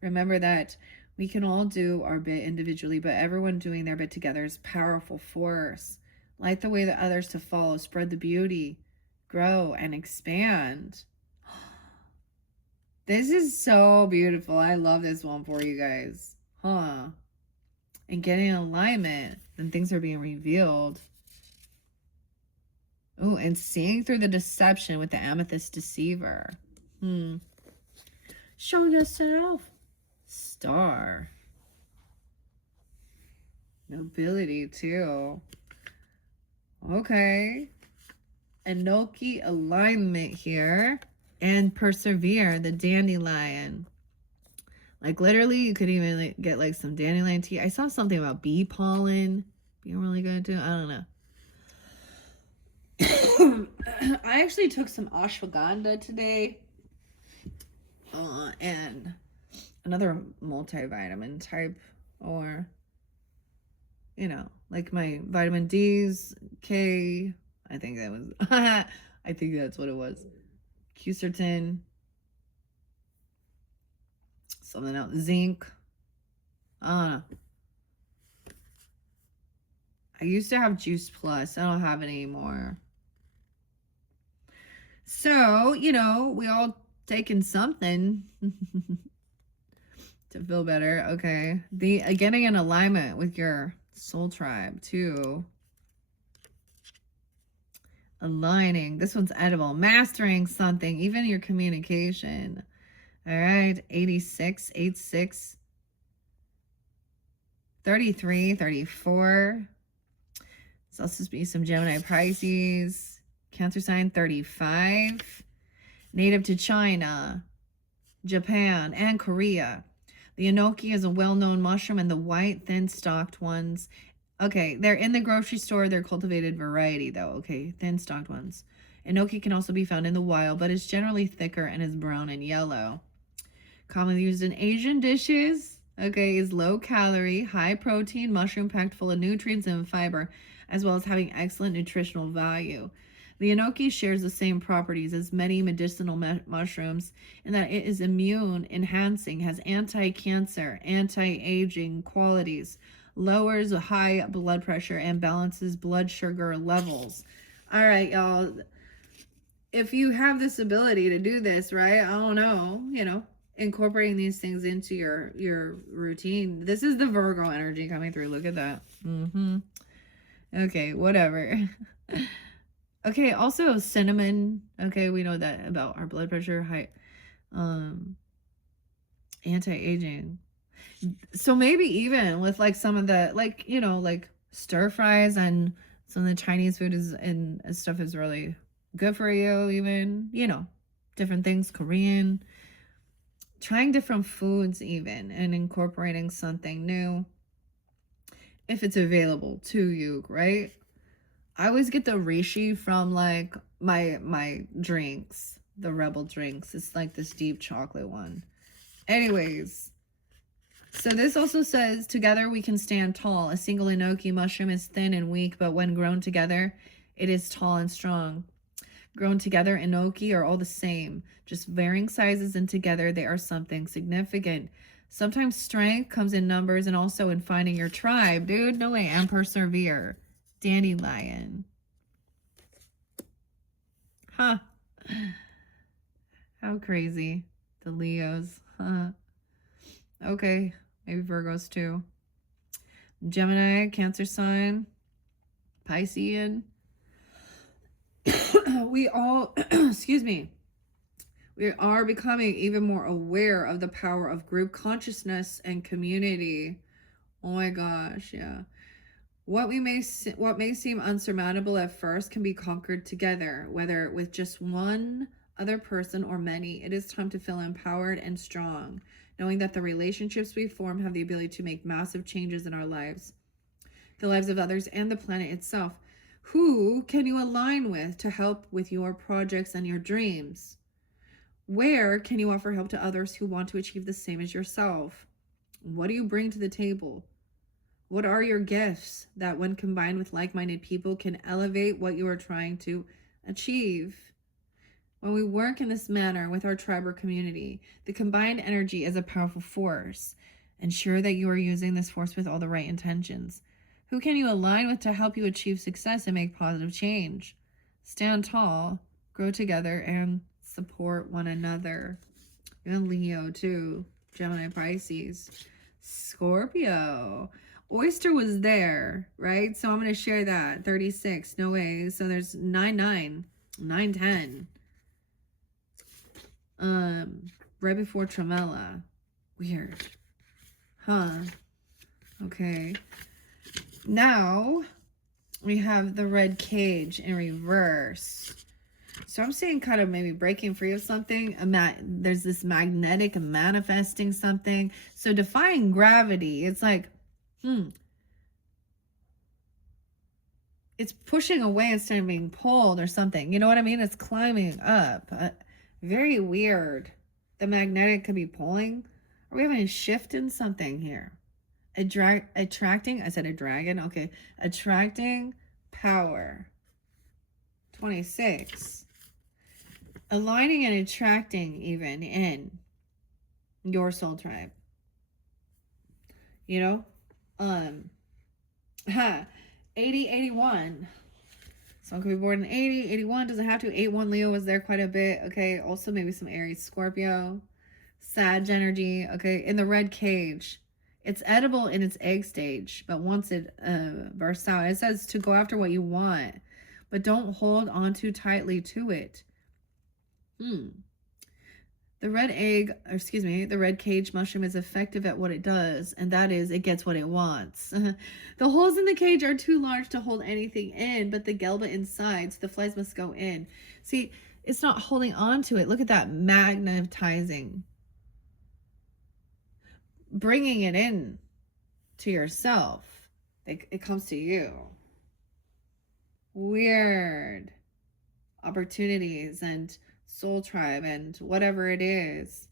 Remember that we can all do our bit individually, but everyone doing their bit together is powerful force. Light the way that others to follow. Spread the beauty. Grow and expand. This is so beautiful. I love this one for you guys. Huh. And getting in alignment. Then things are being revealed. Oh, and seeing through the deception with the amethyst deceiver. Show yourself. Star. Nobility too. Okay. Enoki alignment here. And persevere, the dandelion. Like literally you could even like, get like some dandelion tea. I saw something about bee pollen being really good too. I don't know. I actually took some ashwagandha today. And another multivitamin type, or you know, like my vitamin D's, K, I think that was I think that's what it was. Quercetin, something else, zinc. I don't know. I used to have Juice Plus. I don't have it anymore. So, you know, we all taking something to feel better. Okay. The getting in alignment with your soul tribe too. Aligning. This one's edible. Mastering something, even your communication. All right. 86, 86, 33, 34. This also be some Gemini Pisces. Cancer sign 35. Native to China, Japan, and Korea. The enoki is a well-known mushroom, and the white, thin-stalked ones. Okay, they're in the grocery store. They're cultivated variety, though. Okay, thin-stalked ones. Enoki can also be found in the wild, but is generally thicker and is brown and yellow. Commonly used in Asian dishes. Okay, is low-calorie, high-protein mushroom packed full of nutrients and fiber, as well as having excellent nutritional value. The enoki shares the same properties as many medicinal mushrooms in that it is immune enhancing, has anti-cancer, anti-aging qualities, lowers high blood pressure, and balances blood sugar levels. All right, y'all. If you have this ability to do this, right? I don't know, you know, incorporating these things into your routine. This is the Virgo energy coming through. Look at that. Okay, whatever. Okay, also cinnamon. Okay, we know that about our blood pressure, high, anti-aging. So maybe even with like some of the, like, you know, like stir fries and some of the Chinese food is and stuff is really good for you. Even, you know, different things, Korean, trying different foods even and incorporating something new if it's available to you, right? I always get the reishi from like my drinks, the Rebel drinks. It's like this deep chocolate one. Anyways, so this also says, together we can stand tall. A single enoki mushroom is thin and weak, but when grown together, it is tall and strong. Grown together, enoki are all the same, just varying sizes, and together they are something significant. Sometimes strength comes in numbers and also in finding your tribe. Dude, no way. And persevere. Dandelion. Huh. How crazy. The Leos. Huh. Okay. Maybe Virgos too. Gemini, Cancer sign. Piscean. We all, excuse me. We are becoming even more aware of the power of group consciousness and community. Oh my gosh, yeah. What may seem unsurmountable at first can be conquered together, whether with just one other person or many. It is time to feel empowered and strong, knowing that the relationships we form have the ability to make massive changes in our lives, the lives of others, and the planet itself. Who can you align with to help with your projects and your dreams? Where can you offer help to others who want to achieve the same as yourself? What do you bring to the table? What are your gifts that, when combined with like-minded people, can elevate what you are trying to achieve? When we work in this manner with our tribe or community, the combined energy is a powerful force. Ensure that you are using this force with all the right intentions. Who can you align with to help you achieve success and make positive change? Stand tall, grow together, and support one another. And Leo too, Gemini, Pisces, Scorpio. Oyster was there, right? So I'm going to share that. 36, no way. So there's 9, 10. Right before Tremella. Weird. Huh. Okay. Now we have the red cage in reverse. So I'm seeing kind of maybe breaking free of something. There's this magnetic manifesting something. So defying gravity, it's like, it's pushing away instead of being pulled or something. You know what I mean? It's climbing up. Very weird. The magnetic could be pulling. Are we having a shift in something here? Attracting, I said a dragon. Okay. Attracting power. 26. Aligning and attracting even in your soul tribe. You know? 80, 81. Someone could be born in 80, 81. Doesn't have to. 81 Leo was there quite a bit. Okay. Also maybe some Aries, Scorpio. Sag energy. Okay. In the red cage. It's edible in its egg stage. But once it bursts out, it says to go after what you want. But don't hold on too tightly to it. The red cage mushroom is effective at what it does, and that is it gets what it wants. The holes in the cage are too large to hold anything in, but the gelba inside, so the flies must go in. See, it's not holding on to it. Look at that magnetizing. Bringing it in to yourself. It comes to you. Weird. Opportunities and soul tribe and whatever it is.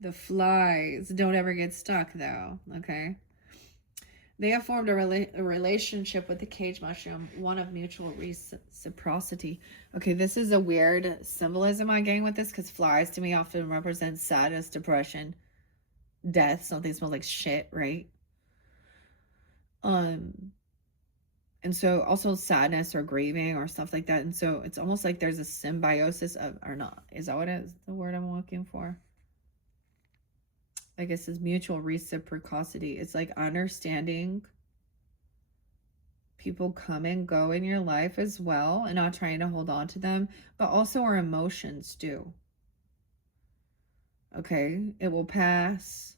The flies don't ever get stuck though, okay? They have formed a relationship with the cage mushroom, one of mutual reciprocity. Okay, this is a weird symbolism I'm getting with this because flies to me often represent sadness, depression, death. Something smells like shit, right? And so also sadness or grieving or stuff like that. And so it's almost like there's a symbiosis of, or not. Is that what it is? The word I'm looking for? I guess is mutual reciprocity. It's like understanding people come and go in your life as well and not trying to hold on to them, but also our emotions do. Okay, it will pass,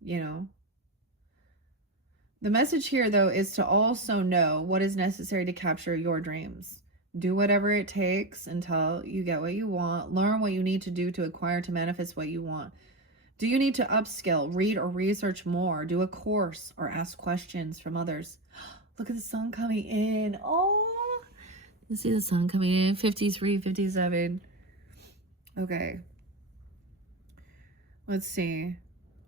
you know. The message here, though, is to also know what is necessary to capture your dreams. Do whatever it takes until you get what you want. Learn what you need to do to acquire, to manifest what you want. Do you need to upskill, read or research more, do a course, or ask questions from others? Look at the sun coming in. Oh, you see the sun coming in. 53, 57. Okay. Let's see.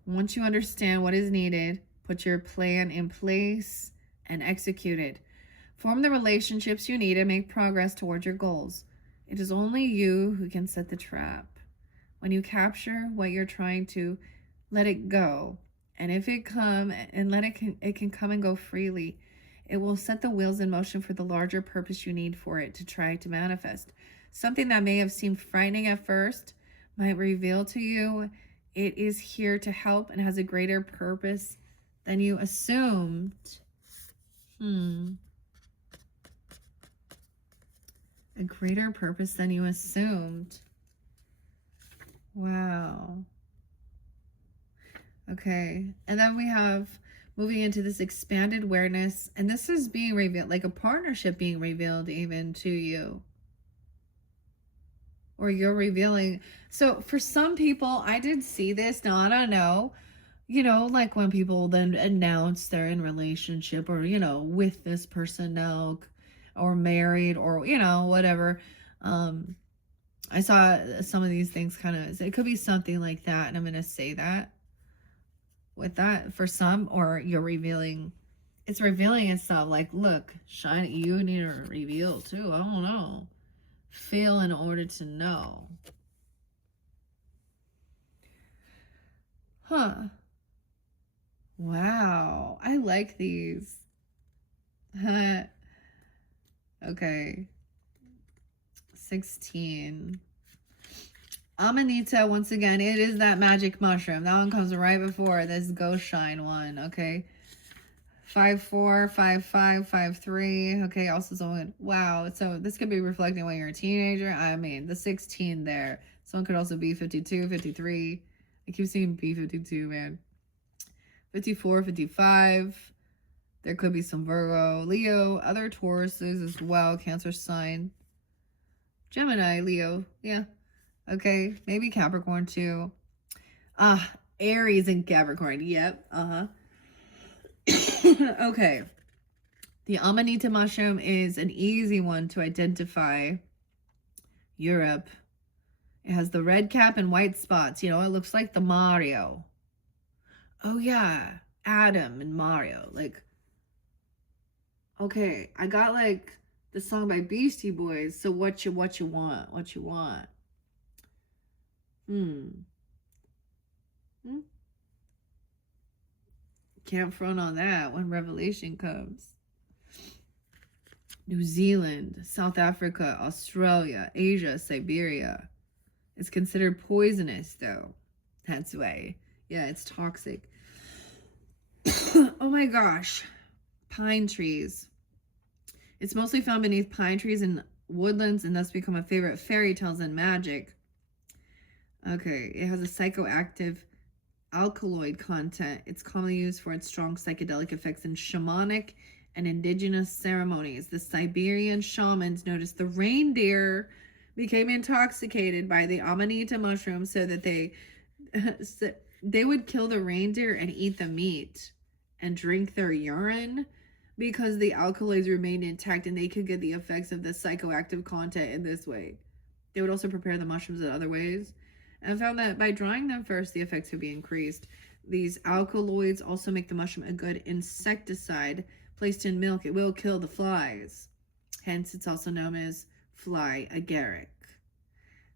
Once you understand what is needed, put your plan in place and execute it. Form the relationships you need and make progress towards your goals. It is only you who can set the trap. When you capture what you're trying to, let it go. And if it come and it can come and go freely. It will set the wheels in motion for the larger purpose you need for it to try to manifest. Something that may have seemed frightening at first might reveal to you it is here to help and has a greater purpose than you assumed. A greater purpose than you assumed. Wow. Okay. And then we have moving into this expanded awareness. And this is being revealed, like a partnership being revealed even to you. Or you're revealing. So for some people, I did see this. Now, I don't know. You know, like when people then announce they're in relationship or, you know, with this person now or married or, you know, whatever. I saw some of these things kind of, it could be something like that. And I'm going to say that with that for some, or you're revealing, it's revealing itself like, look, shine, you need to reveal too. I don't know. Feel in order to know. Huh. Wow. I like these. Okay. 16. Amanita, once again, it is that magic mushroom. That one comes right before this ghost shine one, okay? 5-4, 5-5, 5-3. Okay, also someone, wow. So this could be reflecting when you're a teenager. I mean, the 16 there. Someone could also be 52, 53. I keep seeing B52, man. 54, 55. There could be some Virgo, Leo, other Tauruses as well, Cancer sign. Gemini, Leo, yeah. Okay, maybe Capricorn too. Aries and Capricorn, yep, Okay. The Amanita mushroom is an easy one to identify. Europe. It has the red cap and white spots. You know, it looks like the Mario. Oh, yeah. Adam and Mario. Like, okay, I got like the song by Beastie Boys. So what you want? What you want? Can't front on that when Revelation comes. New Zealand, South Africa, Australia, Asia, Siberia. It's considered poisonous, though. That's why. Yeah, it's toxic. Oh my gosh. Pine trees. It's mostly found beneath pine trees and woodlands and thus become a favorite fairy tales and magic. Okay, it has a psychoactive alkaloid content. It's commonly used for its strong psychedelic effects in shamanic and indigenous ceremonies. The Siberian shamans noticed the reindeer became intoxicated by the Amanita mushroom so that they would kill the reindeer and eat the meat and drink their urine because the alkaloids remained intact and they could get the effects of the psychoactive content in this way. They would also prepare the mushrooms in other ways and found that by drying them first, the effects would be increased. These alkaloids also make the mushroom a good insecticide. Placed in milk, it will kill the flies. Hence, it's also known as fly agaric.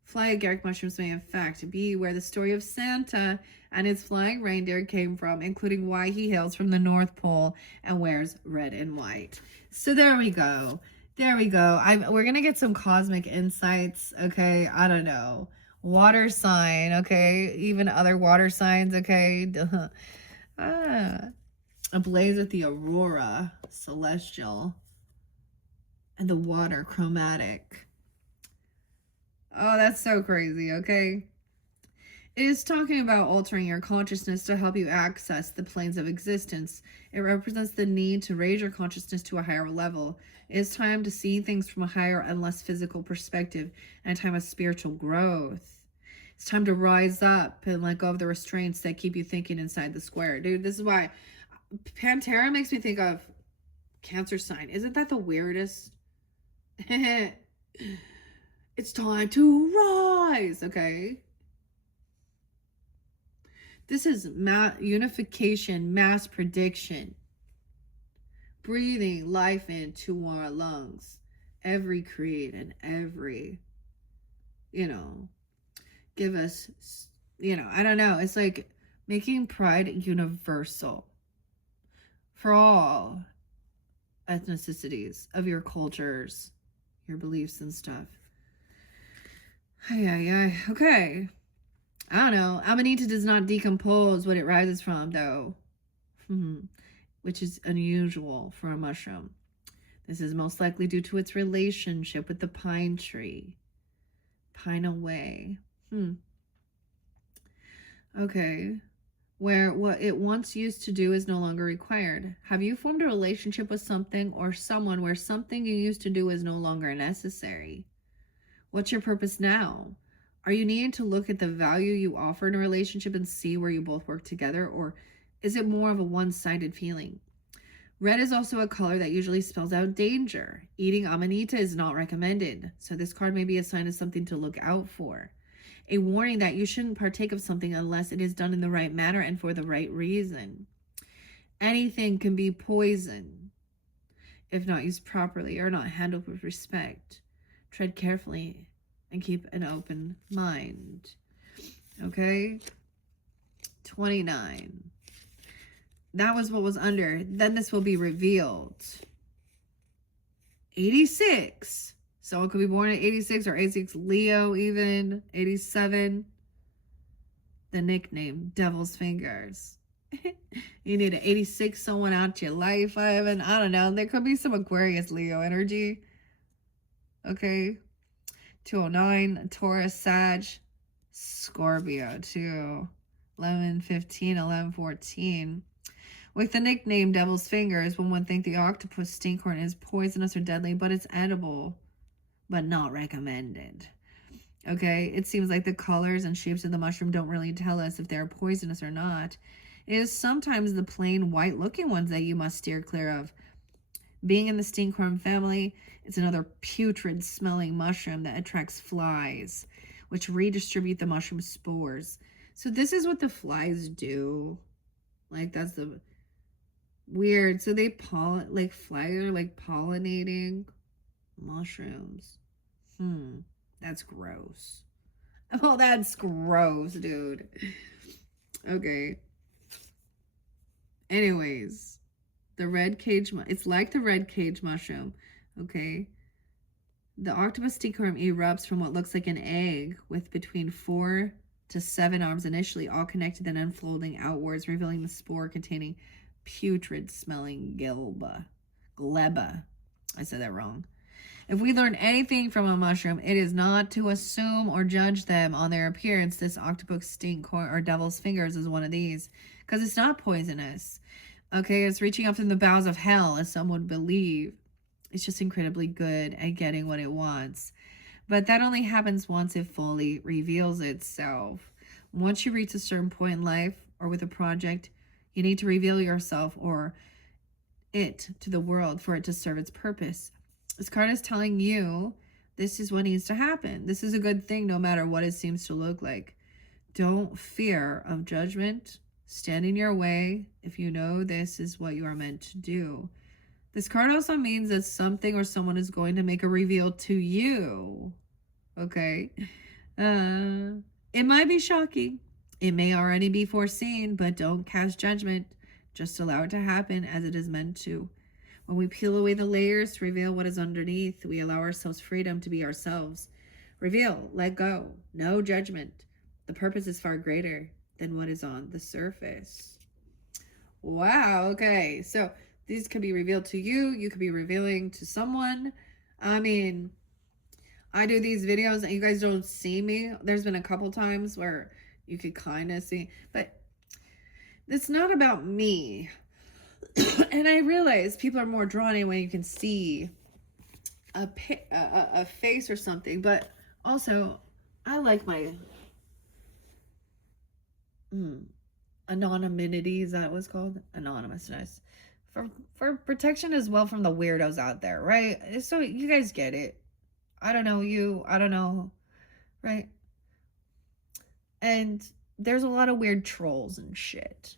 Fly agaric mushrooms may in fact be where the story of Santa and his flying reindeer came from, including why he hails from the North Pole and wears red and white. So there we go. There we go. We're going to get some cosmic insights, okay? I don't know. Water sign, okay? Even other water signs, okay? Ablaze with the aurora, celestial, and the water, chromatic. Oh, that's so crazy, okay? It is talking about altering your consciousness to help you access the planes of existence. It represents the need to raise your consciousness to a higher level. It is time to see things from a higher and less physical perspective and a time of spiritual growth. It's time to rise up and let go of the restraints that keep you thinking inside the square. Dude, this is why Pantera makes me think of Cancer sign. Isn't that the weirdest? It's time to rise, okay? This is unification, mass prediction. Breathing life into our lungs. Every creed and every, give us, I don't know. It's like making pride universal for all ethnicities of your cultures, your beliefs and stuff. Okay. I don't know. Amanita does not decompose what it rises from, though, which is unusual for a mushroom. This is most likely due to its relationship with the pine tree. Pine away. Okay. where what it once used to do is no longer required. Have you formed a relationship with something or someone where something you used to do is no longer necessary? What's your purpose now? Are you needing to look at the value you offer in a relationship and see where you both work together, or is it more of a one-sided feeling? Red is also a color that usually spells out danger. Eating amanita is not recommended, so this card may be a sign of something to look out for. A warning that you shouldn't partake of something unless it is done in the right manner and for the right reason. Anything can be poison if not used properly or not handled with respect. Tread carefully and keep an open mind. Okay? 29. That was what was under. Then this will be revealed. 86. Someone could be born at 86 or 86 Leo even. 87. The nickname, Devil's Fingers. You need an 86 someone out your life, Ivan. I don't know. There could be some Aquarius Leo energy. Okay. 209, Taurus, Sag, Scorpio, 2. 11, 15, 11, 14. With the nickname Devil's Fingers, one would think the octopus stinkhorn is poisonous or deadly, but it's edible, but not recommended. Okay, it seems like the colors and shapes of the mushroom don't really tell us if they're poisonous or not. It is sometimes the plain white-looking ones that you must steer clear of. Being in the stinkhorn family, it's another putrid-smelling mushroom that attracts flies, which redistribute the mushroom spores. So this is what the flies do. Like, that's the... Weird. So they flies are like pollinating mushrooms. That's gross. Oh, that's gross, dude. Okay. Anyways, the red cage, it's like the red cage mushroom. Okay. The octopus stinkhorn erupts from what looks like an egg with between 4 to 7 arms initially, all connected and unfolding outwards, revealing the spore containing putrid smelling gleba. I said that wrong. If we learn anything from a mushroom, it is not to assume or judge them on their appearance. This octopus stinkhorn or Devil's Fingers is one of these, because it's not poisonous. Okay, it's reaching up from the bowels of hell, as some would believe. It's just incredibly good at getting what it wants. But that only happens once it fully reveals itself. Once you reach a certain point in life or with a project, you need to reveal yourself or it to the world for it to serve its purpose. This card is telling you this is what needs to happen. This is a good thing no matter what it seems to look like. Don't fear of judgment. Stand in your way if you know this is what you are meant to do. This card also means that something or someone is going to make a reveal to you. Okay? It might be shocking. It may already be foreseen, but don't cast judgment. Just allow it to happen as it is meant to. When we peel away the layers to reveal what is underneath, we allow ourselves freedom to be ourselves. Reveal, let go, no judgment. The purpose is far greater than what is on the surface. Wow, okay. So these could be revealed to you. You could be revealing to someone. I mean, I do these videos and you guys don't see me. There's been a couple times where you could kind of see, but it's not about me. And I realize people are more drawn in when you can see a face or something, but also I like my anonymity. Is that what's called? Anonymousness. For protection as well from the weirdos out there, right? So you guys get it. I don't know you. I don't know, right? And there's a lot of weird trolls and shit.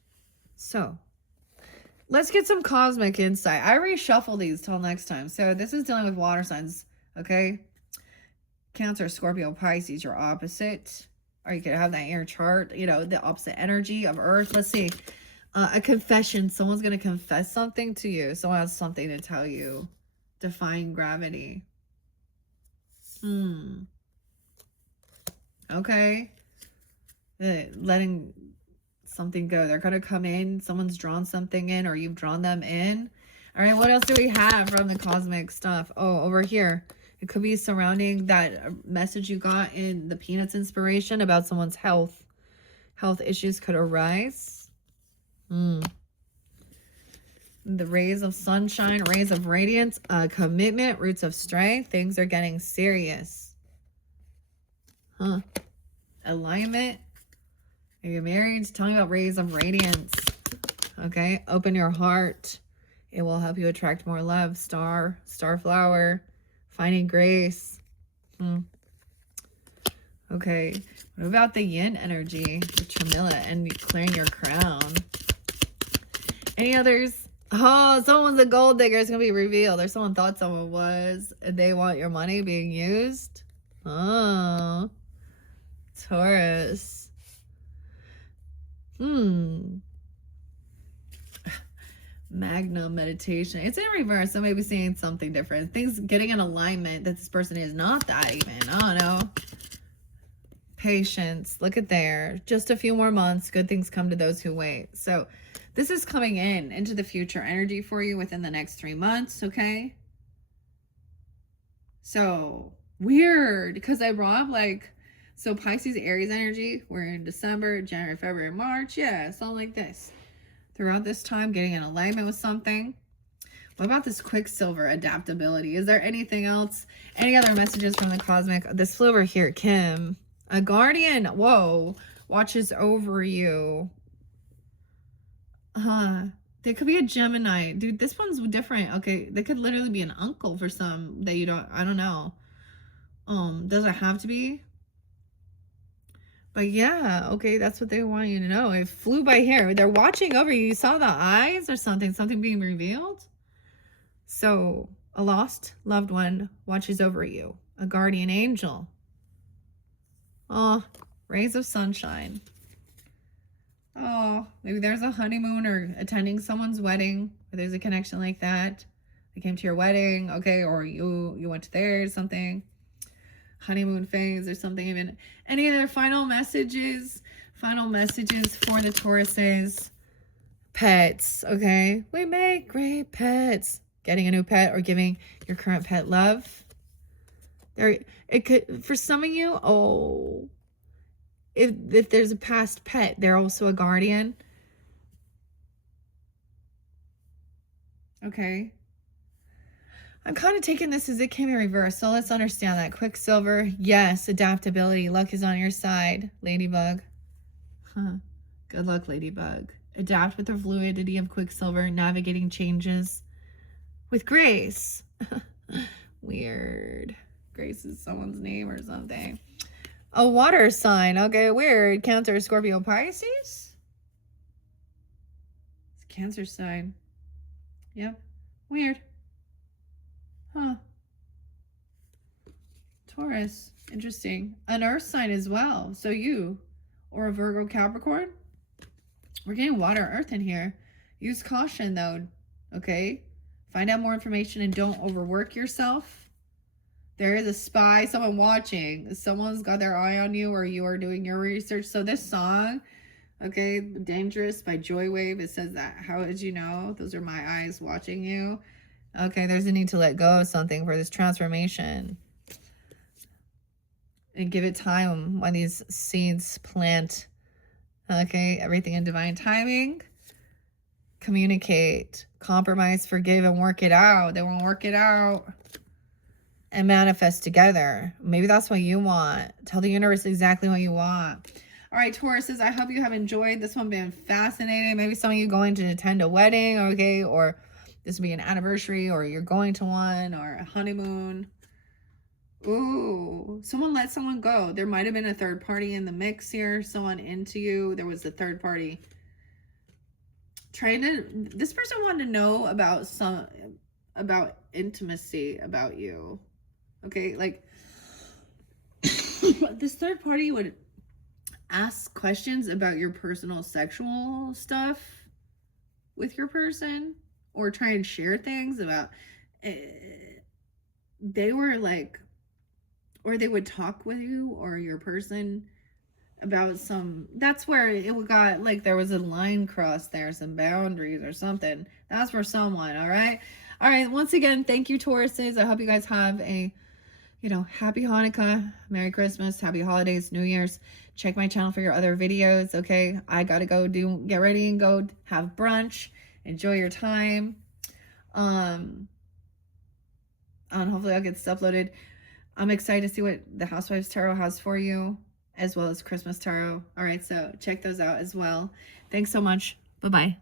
So let's get some cosmic insight. I reshuffle these till next time. So this is dealing with water signs, okay? Cancer, Scorpio, Pisces, your opposite. Or you could have that in your chart, you know, the opposite energy of Earth. Let's see. A confession. Someone's going to confess something to you. Someone has something to tell you. Defying gravity. Okay. Letting something go. They're going to come in. Someone's drawn something in or you've drawn them in. All right. What else do we have from the cosmic stuff? Oh, over here. It could be surrounding that message you got in the Peanuts inspiration about someone's health. Health issues could arise. The rays of sunshine, rays of radiance, commitment, roots of strength. Things are getting serious. Alignment. Are you married? Tell me about rays of radiance. Okay. Open your heart. It will help you attract more love. Star flower. Finding grace. Okay. What about the yin energy? The Tremilla and clearing your crown. Any others? Oh, someone's a gold digger. It's going to be revealed. Or someone thought someone was. They want your money being used. Oh. Taurus. Magna meditation. It's in reverse. So maybe seeing something different. Things getting in alignment that this person is not that even. I don't know. Patience. Look at there. Just a few more months. Good things come to those who wait. So this is coming into the future energy for you within the next 3 months, okay? So, weird, because I brought up, like, so Pisces, Aries energy, we're in December, January, February, March, yeah, something like this. Throughout this time, getting in alignment with something. What about this Quicksilver adaptability? Is there anything else? Any other messages from the cosmic? This flew over here, Kim. A guardian, whoa, watches over you. They could be a Gemini. Dude, this one's different. Okay, they could literally be an uncle for some that you don't, I don't know. Does it have to be? But yeah, okay, that's what they want you to know. It flew by here. They're watching over you. You saw the eyes or something being revealed? So, a lost loved one watches over you. A guardian angel. Oh, rays of sunshine. Oh, maybe there's a honeymoon or attending someone's wedding. Or there's a connection like that. They came to your wedding, okay, or you went to theirs, something. Honeymoon phase or something even. Any other final messages? Final messages for the Tauruses. Pets, okay? We make great pets. Getting a new pet or giving your current pet love. It could, for some of you, if there's a past pet, they're also a guardian. Okay. I'm kind of taking this as it came in reverse. So let's understand that. Quicksilver, yes, adaptability. Luck is on your side, Ladybug. Good luck, Ladybug. Adapt with the fluidity of Quicksilver, navigating changes with grace. Weird. Grace is someone's name or something. A water sign. Okay, weird. Cancer, Scorpio, Pisces? It's a Cancer sign. Yep. Weird. Taurus. Interesting. An earth sign as well. So you. Or a Virgo, Capricorn. We're getting water, earth in here. Use caution though. Okay? Find out more information and don't overwork yourself. There is a spy, someone watching. Someone's got their eye on you or you are doing your research. So this song, okay, Dangerous by Joywave, it says that. How did you know? Those are my eyes watching you. Okay, there's a need to let go of something for this transformation. And give it time when these seeds plant. Okay, everything in divine timing. Communicate, compromise, forgive, and work it out. They won't work it out. And manifest together. Maybe that's what you want. Tell the universe exactly what you want. All right, Tauruses, I hope you have enjoyed this one. Been fascinating. Maybe some of you going to attend a wedding, okay, or this will be an anniversary, or you're going to one, or a honeymoon. Ooh, someone let someone go. There might have been a third party in the mix here. Someone into you. There was a third party. This person wanted to know about intimacy about you. Okay, like this third party would ask questions about your personal sexual stuff with your person, or try and share things about they were like, or they would talk with you or your person about some, that's where it got like there was a line crossed there, some boundaries or something. That's for someone. All right, once again, thank you, Tauruses. I hope you guys have a happy Hanukkah, Merry Christmas, happy holidays, New Year's. Check my channel for your other videos, okay? I gotta go get ready and go have brunch. Enjoy your time. And hopefully I'll get this uploaded. I'm excited to see what the Housewives Tarot has for you, as well as Christmas Tarot. All right, so check those out as well. Thanks so much. Bye-bye.